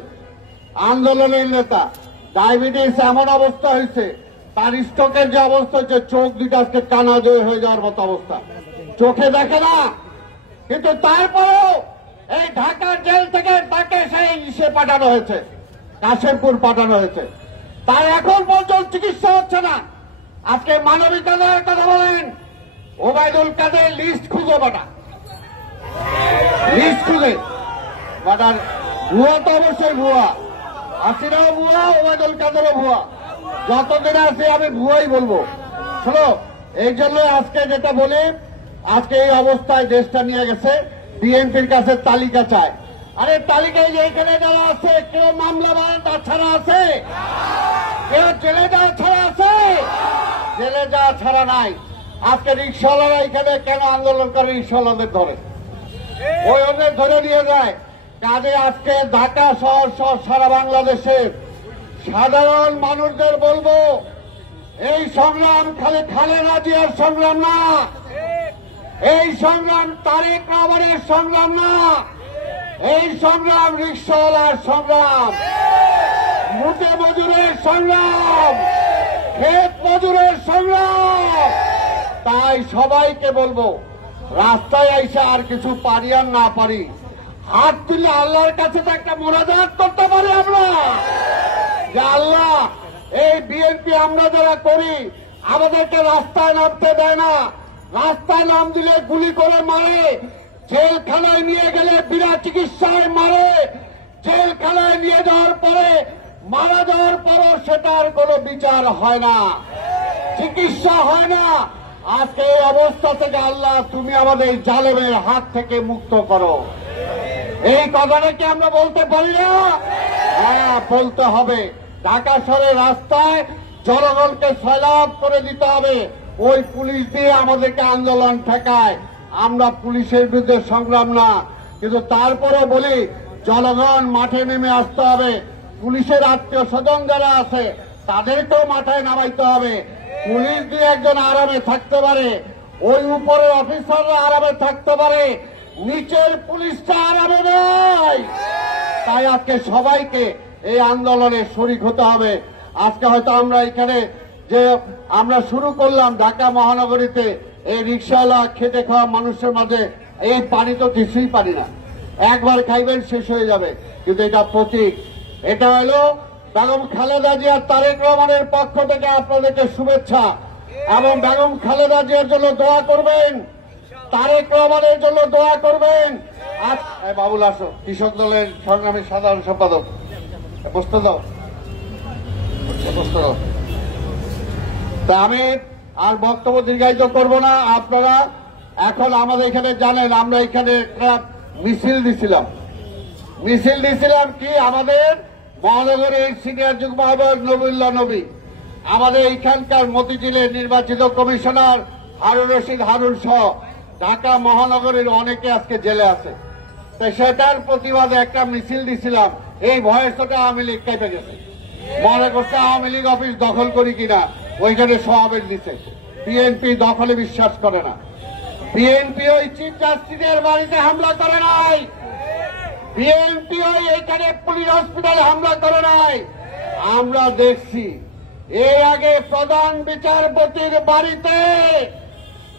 আন্দোলনের নেতা, ডায়াবেটিস এমন অবস্থা হয়েছে, তার স্ট্রোকের যে অবস্থা হচ্ছে, চোখ দুটো আজকে কানা জয় হয়ে যাওয়ার মতো অবস্থা, চোখে দেখে না। কিন্তু তারপরেও এই ঢাকার জেল থেকে তাকে সে পাঠানো হয়েছে, কাশেমপুর পাঠানো হয়েছে, তার এখন পর্যন্ত চিকিৎসা হচ্ছে না। আজকে মানবিকতার কথা বলেন, ওবায়দুল কাদের লিস্ট খুঁজো বাটা, লিস্ট খুঁজে বাটার ভুয়া তো অবশ্যই ভুয়া, হাসিনাও ভুয়া, ওবায়দুল কাদেরও ভুয়া, যতদিন আছে আমি ভুয়াই বলবো। শোনো, এই জন্য আজকে যেটা বলি, আজকে এই অবস্থায় দেশটা নিয়ে গেছে, বিএনপির কাছে তালিকা চায়। আরে তালিকায় যে এখানে যারা আছে, কেউ মামলা ছাড়া আছে, কেউ জেলে যাওয়া ছাড়া আছে, জেলে যাওয়া ছাড়া নাই। আজকে রিক্সাওয়ালারা এখানে কেন আন্দোলন করে, রিক্সাওয়ালাদের ধরে, ওই ওদের ধরে নিয়ে যায়। কাজে আজকে ঢাকা শহর সহ সারা বাংলাদেশের সাধারণ মানুষদের বলবো, এই সংগ্রাম খালি খালেদা জিয়ার সংগ্রাম না, এই সংগ্রাম তারেক রহমানের সংগ্রাম না, এই সংগ্রাম রিক্সাওয়ালার সংগ্রাম, মুটে মজুরের সংগ্রাম, ক্ষেত মজুরের সংগ্রাম। তাই সবাইকে বলবো, রাস্তায় আইসা আর কিছু পারি আর না পারি, হাত তুলে আল্লাহর কাছে তো একটা মোনাজাত করতে পারি আমরা, যে আল্লাহ, এই বিএনপি আমরা যারা করি, আমাদেরকে রাস্তায় নামতে দেয় না, রাস্তায় নাম দিলে গুলি করে মারে, জেলখানায় নিয়ে গেলে বিনা চিকিৎসায় মারে, জেলখানায় নিয়ে যাওয়ার পরে মারা যাওয়ার পরও সেটার কোনো বিচার হয় না, চিকিৎসা হয় না। আজকে এই অবস্থা থেকে আল্লাহ তুমি আমাদের এই জালেমের হাত থেকে মুক্ত করো, এই কথাটা কি আমরা বলতে পারি না? হ্যাঁ, বলতে হবে। ঢাকা শহরের রাস্তায় জনগণকে সয়লাব করে দিতে হবে, ওই পুলিশ দিয়ে আমাদেরকে আন্দোলন ঠেকায়। আমরা পুলিশের বিরুদ্ধে সংগ্রাম না, কিন্তু তারপরেও বলি জনগণ মাঠে নেমে আসতে হবে, পুলিশের আত্মীয় স্বজন যারা আছে তাদেরকেও মাথায় নামাইতে হবে। পুলিশ দিয়ে একজন আরামে থাকতে পারে, ওই উপরের অফিসাররা আরামে থাকতে পারে, নিচের পুলিশটা আরামে নয়। তাই আজকে সবাইকে এই আন্দোলনে শরিক হতে হবে। আজকে হয়তো আমরা এখানে যে আমরা শুরু করলাম ঢাকা মহানগরীতে এই রিকশাওয়ালা খেটে খাওয়া মানুষের মাঝে এই পানি তো কিছুই পারি না, একবার খাইবেন শেষ হয়ে যাবে, কিন্তু এটা প্রতীক। এটা হলো বেগম খালেদা জিয়ার তারেক রহমানের পক্ষ থেকে আপনাদেরকে শুভেচ্ছা, এবং বেগম খালেদা জিয়ার জন্য দোয়া করবেন, তারেক রহমানের জন্য দোয়া করবেন। বাবুল আসো, কৃষক দলের সংগ্রামী সাধারণ সম্পাদক, বসতে দাও। তা আমি আর বক্তব্য দীর্ঘায়িত করব না। আপনারা এখন আমাদের এখানে জানেন, আমরা এখানে একটা মিছিল দিছিলাম কি আমাদের মহানগরের সিনিয়র যুগ্ম আহ্বায়ক নবীউল্লাহ নবী, আমাদের এইখানকার মতিঝিলের নির্বাচিত কমিশনার হারুন রশিদ হারুন সহ ঢাকা মহানগরের অনেকে আজকে জেলে আছে। তাই সেটার প্রতিবাদে একটা মিছিল দিছিলাম। এই ভয়েসটা আওয়ামী লীগ কেটে গেছে, মনে করছে আওয়ামী লীগ অফিস দখল করি কিনা, ওইখানে সমাবেশ দিচ্ছে। বিএনপি দখলে বিশ্বাস করে না, বিএনপি ওই চিফ জাস্টিসের বাড়িতে হামলা করে নাই, বিএনপি ওই এইখানে পুলিশ হসপিটালে হামলা করে নাই। আমরা দেখছি এর আগে প্রধান বিচারপতির বাড়িতে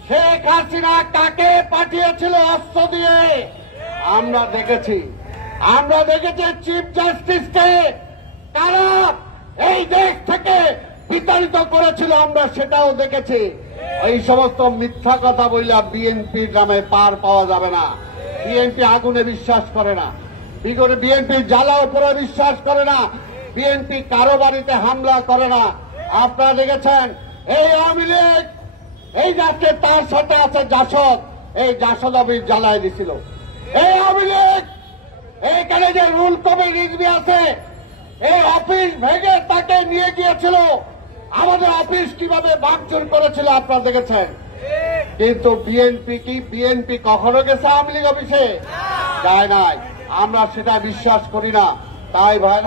শেখ হাসিনা কাকে পাঠিয়েছিল অস্ত্র দিয়ে আমরা দেখেছি চিফ জাস্টিসকে কারা এই দেশ থেকে বিতাড়িত করেছিল আমরা সেটাও দেখেছি। এই সমস্ত মিথ্যা কথা বললে বিএনপির নামে পার পাওয়া যাবে না। বিএনপি আগুনে বিশ্বাস করে না, বিএনপি জ্বালা উপরে বিশ্বাস করে না, বিএনপি কারো বাড়িতে হামলা করে না। আপনারা দেখেছেন এই আওয়ামী লীগ এই যাচ্ছে তার সাথে আছে জাসদ, এই জাসদ অফিস জ্বালায় দিছিল। এই আওয়ামী লীগ এইখানে যে রুল কবি রিজভি আছে এই অফিস ভেঙে তাকে নিয়ে গিয়েছিল, আমাদের অফিস কিভাবে ভাঙচুর করেছিল আপনারা দেখেছেন। কিন্তু বিএনপি কখনো গেছে আওয়ামী লীগ অফিসে? যায় নাই, আমরা সেটা বিশ্বাস করি না। তাই ভাই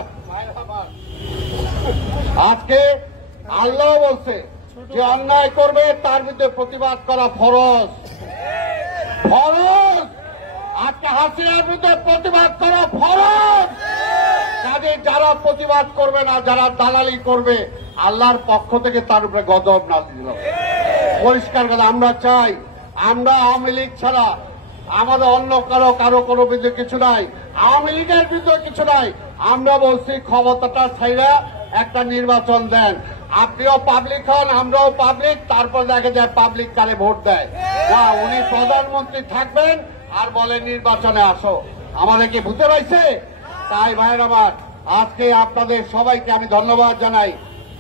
আজকে আল্লাহ বলছে যে অন্যায় করবে তার বিরুদ্ধে প্রতিবাদ করা ফরজ। আজকে হাসিনার বিরুদ্ধে প্রতিবাদ করা ফরজ। কাজে যারা প্রতিবাদ করবে না, যারা দালালি করবে, আল্লাহর পক্ষ থেকে তার উপরে গজব নাযিল হবে। পরিষ্কার কথা আমরা চাই, আমরা আওয়ামী লীগ ছাড়া আমাদের অন্য কারো কোনো বিরুদ্ধে কিছু নাই, আওয়ামী লীগের বিরুদ্ধে কিছু নাই। আমরা বলছি ক্ষমতাটা ছাইরা একটা নির্বাচন দেন, আপনিও পাবলিক হন, আমরাও পাবলিক, তারপর দেখা যায় পাবলিক কারে ভোট দেয় না। উনি প্রধানমন্ত্রী থাকবেন আর বলেন নির্বাচনে আসো, আমাদেরকে বুঝতে পারছে। তাই ভাইয়ের আমার আজকে আপনাদের সবাইকে আমি ধন্যবাদ জানাই।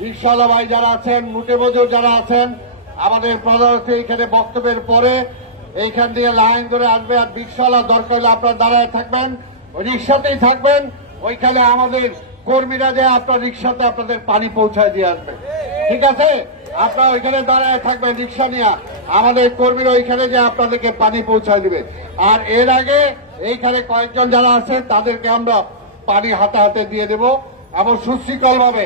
রিকশাওয়ালা ভাই যারা আছেন, মুটে মজুর যারা আছেন, আমাদের প্রধানমন্ত্রী এখানে বক্তব্যের পরে এইখান দিয়ে লাইন ধরে আসবে, আর রিকশাওয়ালা দরকার হলে আপনারা দাঁড়ায় থাকবেন, রিকশাতেই থাকবেন। ওইখানে আমাদের কর্মীরা যে আপনার রিকশাতে আপনাদের পানি পৌঁছায় দিয়ে আসবে, ঠিক আছে? আপনারা ওইখানে দাঁড়ায় থাকবেন রিকশা নিয়ে, আমাদের কর্মীরা ওইখানে যে আপনাদেরকে পানি পৌঁছায় দিবে। আর এর আগে এইখানে কয়েকজন যারা আছে তাদেরকে আমরা পানি হাতে হাতে দিয়ে দেব, এবং সুশৃঙ্খল ভাবে।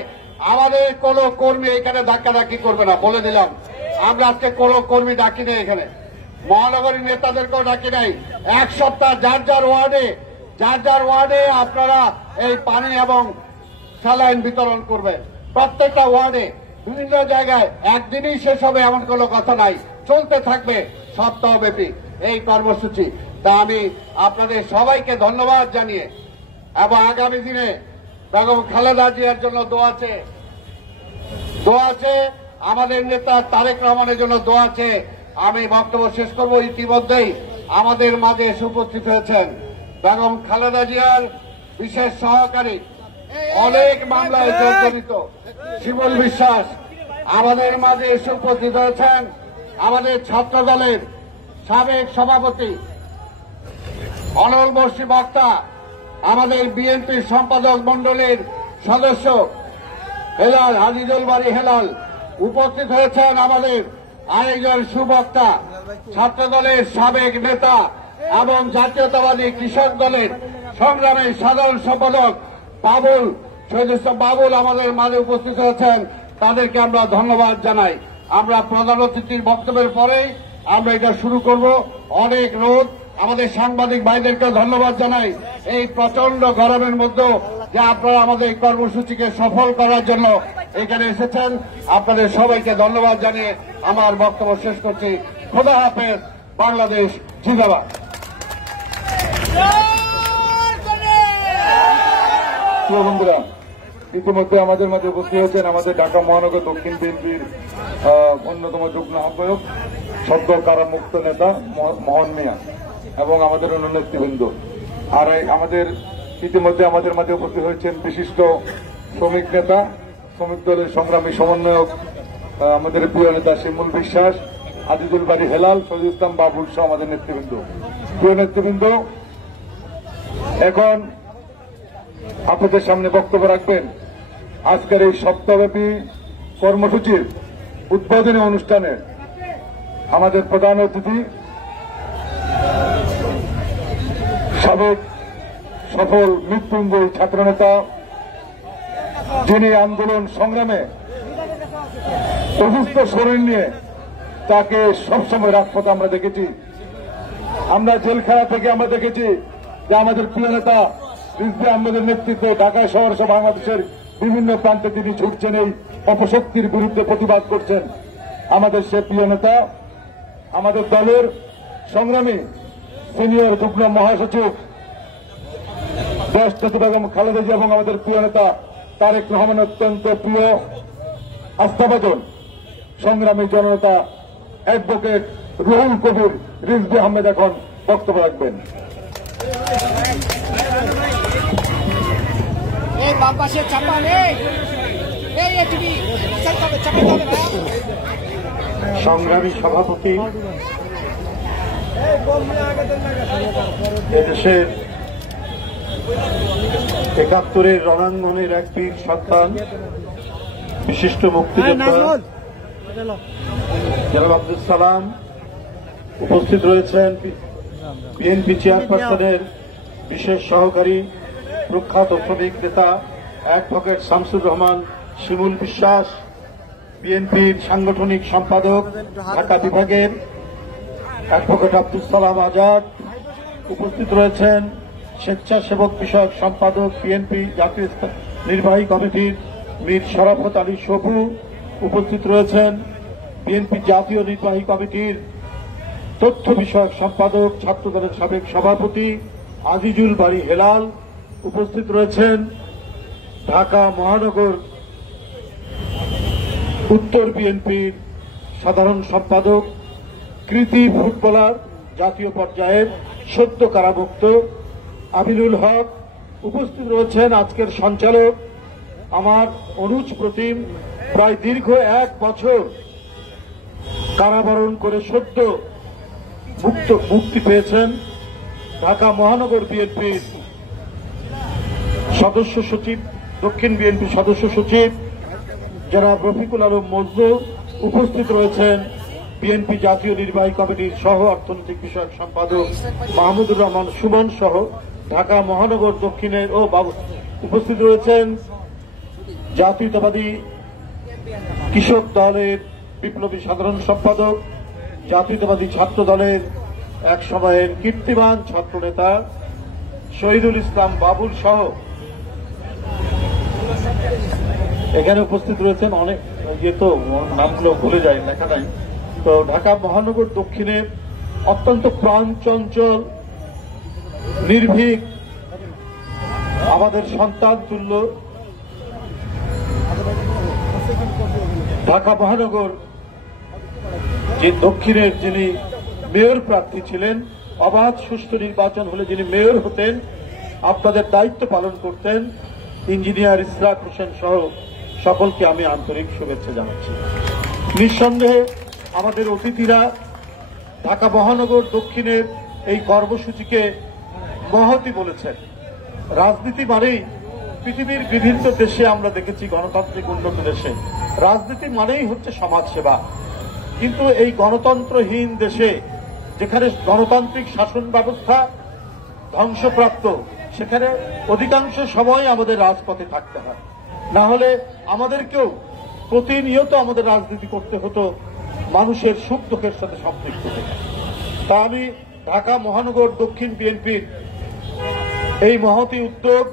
আমাদের কোন কর্মী এখানে ধাক্কাধাক্কি করবে না, বলে দিলাম। আমরা আজকে কোন কর্মী ডাকি নেই, এখানে মহানগরী নেতাদেরকেও ডাকি নাই। এক সপ্তাহ যার যার ওয়ার্ডে আপনারা এই পানি এবং স্যালাইন বিতরণ করবেন, প্রত্যেকটা ওয়ার্ডে বিভিন্ন জায়গায়। একদিনই শেষ হবে এমন কোনো কথা নাই, চলতে থাকবে সপ্তাহব্যাপী এই কর্মসূচি। তা আমি আপনাদের সবাইকে ধন্যবাদ জানিয়ে, এবং আগামী দিনে বেগম খালেদা জিয়ার জন্য দোয়া আছে, আমাদের নেতা তারেক রহমানের জন্য দোয়া আছে। আমি বক্তব্য শেষ করব। ইতিমধ্যেই আমাদের মাঝে এসে উপস্থিত হয়েছেন বেগম খালেদা জিয়ার বিশেষ সহকারী, অনেক মামলায় জড়িত শিমুল বিশ্বাস আমাদের মাঝে এসে উপস্থিত হয়েছেন। আমাদের ছাত্র দলের সাবেক সভাপতি অনল বর্ষী বক্তা, আমাদের বিএনপির সম্পাদক মন্ডলীর সদস্য হেলাল আজিজুল বাড়ি হেলাল উপস্থিত হয়েছেন। আমাদের আরেকজন সুবক্তা ছাত্র দলের সাবেক নেতা এবং জাতীয়তাবাদী কৃষক দলের সংগ্রামী সাধারণ সম্পাদক বাবুল, শহীদ ইসলাম বাবুল আমাদের মাঝে উপস্থিত হয়েছেন। তাদেরকে আমরা ধন্যবাদ জানাই। আমরা প্রধান অতিথির বক্তব্যের পরেই আমরা এটা শুরু করব। অনেক রোদ, আমাদের সাংবাদিক ভাইদেরকে ধন্যবাদ জানাই এই প্রচন্ড গরমের মধ্যে যে আপনারা আমাদের এই কর্মসূচিকে সফল করার জন্য এখানে এসেছেন। আপনাদের সবাইকে ধন্যবাদ জানিয়ে আমার বক্তব্য শেষ করছি। খোদা হাফেজ। বাংলাদেশ জিন্দাবাদ। প্রিয় বন্ধুরা, ইতিমধ্যে আমাদের মাঝে উপস্থিত হয়েছেন আমাদের ঢাকা মহানগর দক্ষিণ বিএনপির অন্যতম যুগ্ম আহ্বায়ক, সদ্য কারামুক্ত নেতা মোহন মিয়া এবং আমাদের অন্য নেতৃবৃন্দ। আর আমাদের ইতিমধ্যে আমাদের মাঝে উপস্থিত হয়েছেন বিশিষ্ট শ্রমিক নেতা, শ্রমিক দলের সংগ্রামী সমন্বয়ক আমাদের প্রিয় নেতা শিমুল বিশ্বাস, আজিজুল বাড়ি হেলাল, শহীদ ইসলাম বাবুল সহ আমাদের নেতৃবৃন্দ। প্রিয় নেতৃবৃন্দ, এখন আপনাদের সামনে বক্তব্য রাখবেন আজকের এই সপ্তাহব্যাপী কর্মসূচির উদ্বোধনী অনুষ্ঠানে আমাদের প্রধান অতিথি, সাবেক সফল মৃত্যুঞ্জয়ী ছাত্রনেতা, যিনি আন্দোলন সংগ্রামে অসুস্থ শরীর নিয়ে তাকে সবসময় রাজপথে আমরা দেখেছি। আমরা জেলখানা থেকে আমরা দেখেছি যে আমাদের প্রিয় নেতা রিজভী আহমেদের নেতৃত্বে ঢাকায় শহর সহ বাংলাদেশের বিভিন্ন প্রান্তে তিনি ছুটছেন, এই অপশক্তির বিরুদ্ধে প্রতিবাদ করছেন। আমাদের সে প্রিয় নেতা, আমাদের দলের সংগ্রামী সিনিয়র যুগ্ম মহাসচিব দেশনেত্রী বেগম খালেদা জিয়া এবং আমাদের প্রিয় নেতা তারেক রহমান অত্যন্ত প্রিয় আস্থাভাজন সংগ্রামী জননেতা অ্যাডভোকেট রুহুল কবির রিজভী আহমেদ এখন বক্তব্য রাখবেন। সংগ্রামী সভাপতি, এদেশের ৭১-এর রণাঙ্গনের এক বীর সন্তান, বিশিষ্ট মুক্তিযোদ্ধা জনাব আব্দুল সালাম, উপস্থিত রয়েছেন বিএনপি চেয়ারপারসনের বিশেষ সহকারী প্রখ্যাত শ্রমিক নেতা অ্যাডভোকেট শামসুর রহমান শিমুল বিশ্বাস, বিএনপির সাংগঠনিক সম্পাদক ঢাকা বিভাগের অ্যাডভোকেট আব্দুল সালাম আজাদ, উপস্থিত রয়েছেন স্বেচ্ছাসেবক বিষয়ক সম্পাদক বিএনপি জাতীয় নির্বাহী কমিটির মীর শরাফত আলী সবু, উপস্থিত রয়েছেন বিএনপি জাতীয় নির্বাহী কমিটির তথ্য বিষয়ক সম্পাদক ছাত্রদলের সাবেক সভাপতি আজিজুল বাড়ি হেলাল, উপস্থিত রয়েছেন ঢাকা মহানগর উত্তর বিএনপির সাধারণ সম্পাদক, কৃতি ফুটবলার, জাতীয় পর্যায়ের সদ্য কারামুক্ত আমিনুল হক, উপস্থিত রয়েছেন আজকের সঞ্চালক আমার অনুজ প্রতিম, প্রায় দীর্ঘ ১ বছর কারাবরণ করে সদ্য মুক্তি পেয়েছেন ঢাকা মহানগর বিএনপির সদস্য সচিব, দক্ষিণ বিএনপি সদস্য সচিব জনাব রফিকুল আলম মজনু, উপস্থিত রয়েছেন বিএনপি জাতীয় নির্বাহী কমিটির সহ অর্থনৈতিক বিষয়ক সম্পাদক মাহমুদুর রহমান সুমন সহ ঢাকা মহানগর দক্ষিণের উপস্থিত রয়েছেন জাতীয়তাবাদী কৃষক দলের বিপ্লবী সাধারণ সম্পাদক, জাতীয়তাবাদী ছাত্র দলের এক সময়ের কীর্তিমান ছাত্রনেতা শহীদুল ইসলাম বাবুল সহ এখানে উপস্থিত রয়েছেন অনেক, তো নামগুলো ভুলে যায়, লেখা নাই। তো ঢাকা মহানগর দক্ষিণের অত্যন্ত প্রাণচঞ্চল, নির্ভীক, আমাদের সন্তান তুল্য ঢাকা মহানগর যে দক্ষিণের যিনি মেয়র প্রার্থী ছিলেন, অবাধ সুষ্ঠু নির্বাচন হলে যিনি মেয়র হতেন, আপনাদের দায়িত্ব পালন করতেন, ইঞ্জিনিয়ার ইসরাক হোসেন সহ সকলকে আমি আন্তরিক শুভেচ্ছা জানাচ্ছি। নিঃসন্দেহে আমাদের অতিথিরা ঢাকা মহানগর দক্ষিণের এই কর্মসূচিকে মহতি বলেছেন। রাজনীতি মানেই পৃথিবীর বিভিন্ন দেশে আমরা দেখেছি, গণতান্ত্রিক উন্নত দেশে রাজনীতি মানেই হচ্ছে সমাজসেবা, কিন্তু এই গণতন্ত্রহীন দেশে যেখানে গণতান্ত্রিক শাসন ব্যবস্থা ধ্বংসপ্রাপ্ত, সেখানে অধিকাংশ সময় আমাদের রাজপথে থাকতে হয়, না হলে আমাদেরকেও প্রতিনিয়ত আমাদের রাজনীতি করতে হতো মানুষের সুখ দুঃখের সাথে সম্পৃক্ত থেকে। তা আমি ঢাকা মহানগর দক্ষিণ বিএনপির এই মহতী উদ্যোগ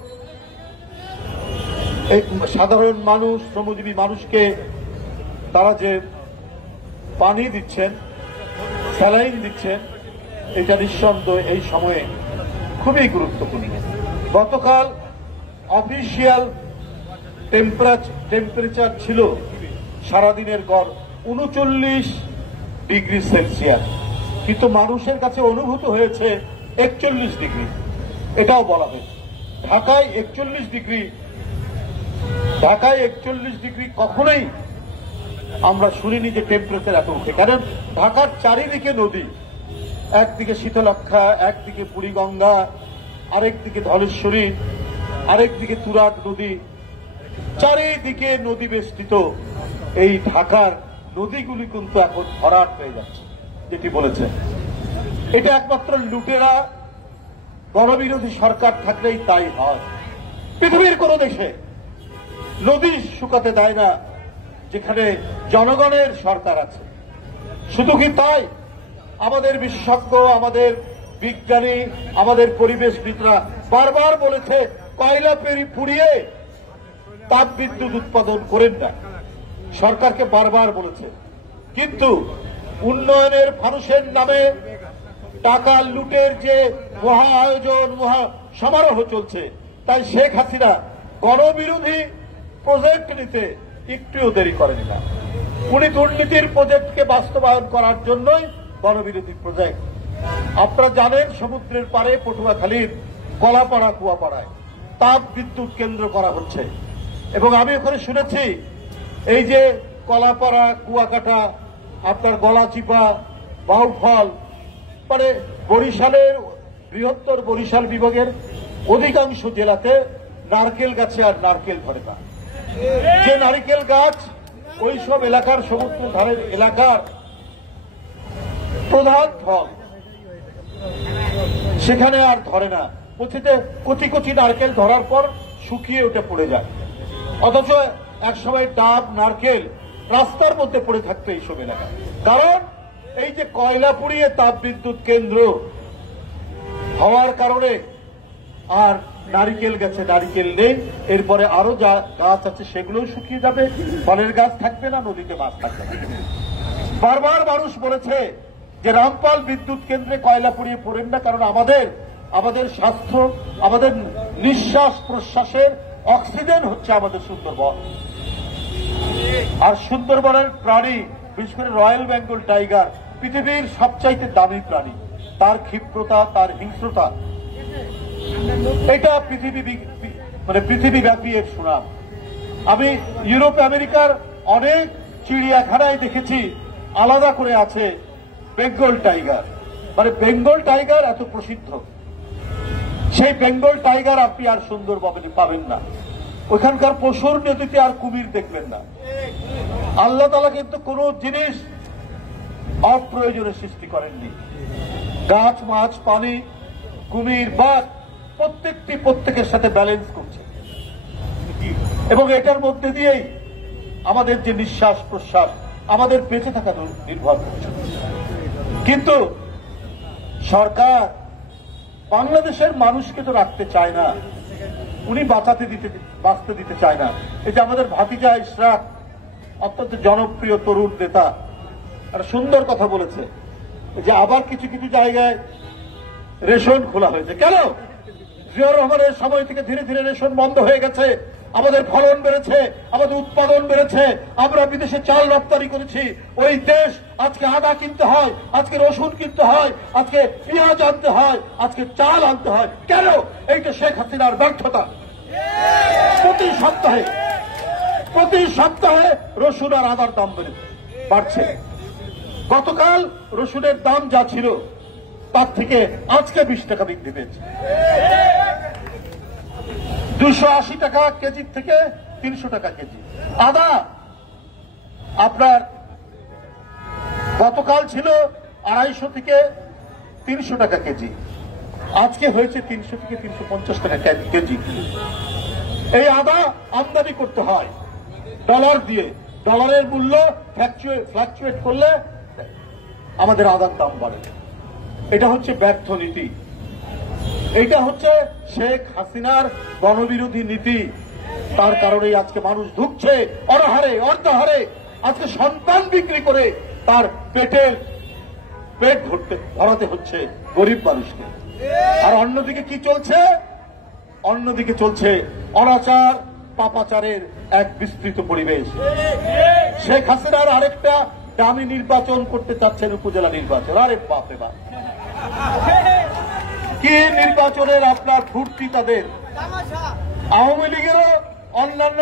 এই সাধারণ মানুষ, শ্রমজীবী মানুষকে তারা যে পানি দিচ্ছেন, স্যালাইন দিচ্ছেন, এটা নিঃসন্দেহ এই সময়ে খুবই গুরুত্বপূর্ণ। গতকাল অফিসিয়াল টেম্পারেচার ছিল সারাদিনের গড় 39 ডিগ্রি সেলসিয়াস, কিন্তু মানুষের কাছে অনুভূত হয়েছে 41 ডিগ্রি। এটাও বলা হয়েছে ঢাকায় 41 ডিগ্রি কখনোই আমরা শুনিনি যে টেম্পারেচার এত উঠে। কারণ ঢাকার চারিদিকে নদী, একদিকে শীতলক্ষা, একদিকে বুড়িগঙ্গা, আরেকদিকে ধলেশ্বরী, আরেকদিকে তুরাগ নদী, চারিদিকে নদী বেষ্টিত এই ঢাকার নদীগুলি কিন্তু এখন ভরাট হয়ে যাচ্ছে। যেটি বলেছে এটা একমাত্র লুটেরা গণবিরোধী সরকার থাকলেই তাই হয়। পৃথিবীর কোন দেশে নদী শুকাতে দেয় না যেখানে জনগণের সরকার আছে। শুধু কি তাই, আমাদের বিশেষজ্ঞ, আমাদের বিজ্ঞানী, আমাদের পরিবেশবিদরা বারবার বলেছে কয়লা পুড়িয়ে তাপ বিদ্যুৎ উৎপাদন করেন না, সরকারকে বারবার বলেছে। কিন্তু উন্নয়নের ফানুসের নামে টাকা লুটের যে মহা আয়োজন, মহা সমারোহ চলছে, তাই শেখ হাসিনা গণবিরোধী প্রজেক্ট নিতে একটুও দেরি করেন না। উনি দুর্নীতির প্রজেক্টকে বাস্তবায়ন করার জন্যই গণবিরোধী প্রজেক্ট। আপনারা জানেন সমুদ্রের পাড়ে পটুয়াখালীর কলাপাড়া কুয়াপাড়ায় তাপ বিদ্যুৎ কেন্দ্র করা হচ্ছে, এবং আমি ওখানে শুনেছি এই যে কলাপাড়া, কুয়াকাটা, আপনার গলাচিপা, বাউফল, মানে বরিশালের বৃহত্তর বরিশাল বিভাগের অধিকাংশ জেলাতে নারকেল গাছে আর নারকেল ধরে না। যে নারকেল গাছ ওই সব এলাকার, সমুদ্র ধারের এলাকার প্রধান ফল, সেখানে আর ধরে না। কচি কচি নারকেল ধরার পর শুকিয়ে উঠে পড়ে যায়। অথচ একসময় ডাব, নারকেল রাস্তার মধ্যে পড়ে থাকতো এইসব এলাকায়। কারণ এই যে কয়লা পুড়িয়ে তাপ বিদ্যুৎ কেন্দ্র হওয়ার কারণে আর নারিকেল গাছে নারিকেল নেই। এরপরে আরো যা গাছ আছে সেগুলোও শুকিয়ে যাবে, ফলের গাছ থাকবে না, নদীতে মাছ থাকবে না। বারবার মানুষ বলেছে যে রামপাল বিদ্যুৎ কেন্দ্রে কয়লা পুড়িয়ে পড়েন না, কারণ আমাদের স্বাস্থ্য, আমাদের নিঃশ্বাস প্রশ্বাসের অক্সিজেন হচ্ছে আমাদের সুন্দরবন। আর সুন্দরবনের প্রাণী, বিশেষ করে রয়্যাল বেঙ্গল টাইগার, পৃথিবীর সবচাইতে দামি প্রাণী। তার ক্ষিপ্রতা, তার হিংস্রতা, এটা পৃথিবীব্যাপী এর সুনাম। আমি ইউরোপ আমেরিকার অনেক চিড়িয়াখানায় দেখেছি আলাদা করে আছে বেঙ্গল টাইগার। মানে বেঙ্গল টাইগার এত প্রসিদ্ধ, সেই বেঙ্গল টাইগার আপনি আর সুন্দরবনে পাবেন না। ওইখানকার পশুর নদীতে আর কুমির দেখবেন না। আল্লাহ তাআলা কিন্তু কোন জিনিস অপ্রয়োজনে সৃষ্টি করেননি। গাছ, মাছ, পানি, কুমির, বাঘ প্রত্যেকের সাথে ব্যালেন্স করছে, এবং এটার মধ্যে দিয়েই আমাদের যে নিঃশ্বাস প্রশ্বাস, আমাদের বেঁচে থাকা নির্ভর করছে। কিন্তু সরকার বাংলাদেশের মানুষকে তো রাখতে চায় না, উনি বাঁচতে দিতে চায় না। এই যে আমাদের ভাতিজা ইশরাক, অত্যন্ত জনপ্রিয় তরুণ নেতা, একটা সুন্দর কথা বলেছে যে আবার কিছু কিছু জায়গায় রেশন খোলা হয়েছে। কেন? জিয়াউর রহমানের সময় থেকে ধীরে ধীরে রেশন বন্ধ হয়ে গেছে, আমাদের ফলন বেড়েছে, আমাদের উৎপাদন বেড়েছে, আমরা বিদেশে চাল রপ্তানি করেছি। ওই দেশ আজকে আদা কিনতে হয়, আজকে রসুন কিনতে হয়, আজকে পেঁয়াজ আনতে হয়, আজকে চাল আনতে হয়। কেন? এইটা শেখ হাসিনার ব্যর্থতা। প্রতি সপ্তাহে রসুন আর আদার দাম বাড়ছে। গতকাল রসুনের দাম যা ছিল তার থেকে আজকে 20 টাকা বৃদ্ধি পেয়েছে। 280 টাকা কেজি থেকে 300 টাকা কেজি। আদা আপনার গতকাল ছিল 250 থেকে 300 টাকা কেজি, আজকে হয়েছে 300 থেকে 350 টাকা কেজি। এই আদা আমদানি করতে হয় ডলার দিয়ে, ডলারের মূল্য ফ্লাকচুয়েট করলে আমাদের আদার দাম বাড়ে। এটা হচ্ছে ব্যর্থ নীতি, এটা হচ্ছে শেখ হাসিনার গণবিরোধী নীতি। তার কারণেই আজকে মানুষ ধুকছে অনাহারে অর্ধহারে, আজকে সন্তান বিক্রি করে তার পেট ভরাতে হচ্ছে গরিব মানুষকে। আর অন্যদিকে কি চলছে? অন্যদিকে চলছে অনাচার পাপাচারের এক বিস্তৃত পরিবেশ। শেখ হাসিনার আরেকটা দামি নির্বাচন করতে চাচ্ছেন, উপজেলা নির্বাচন। আরে বাপরে বাপ, কি নির্বাচনের আপনার ফুর্তি তাদের! আওয়ামী লীগেরও অন্যান্য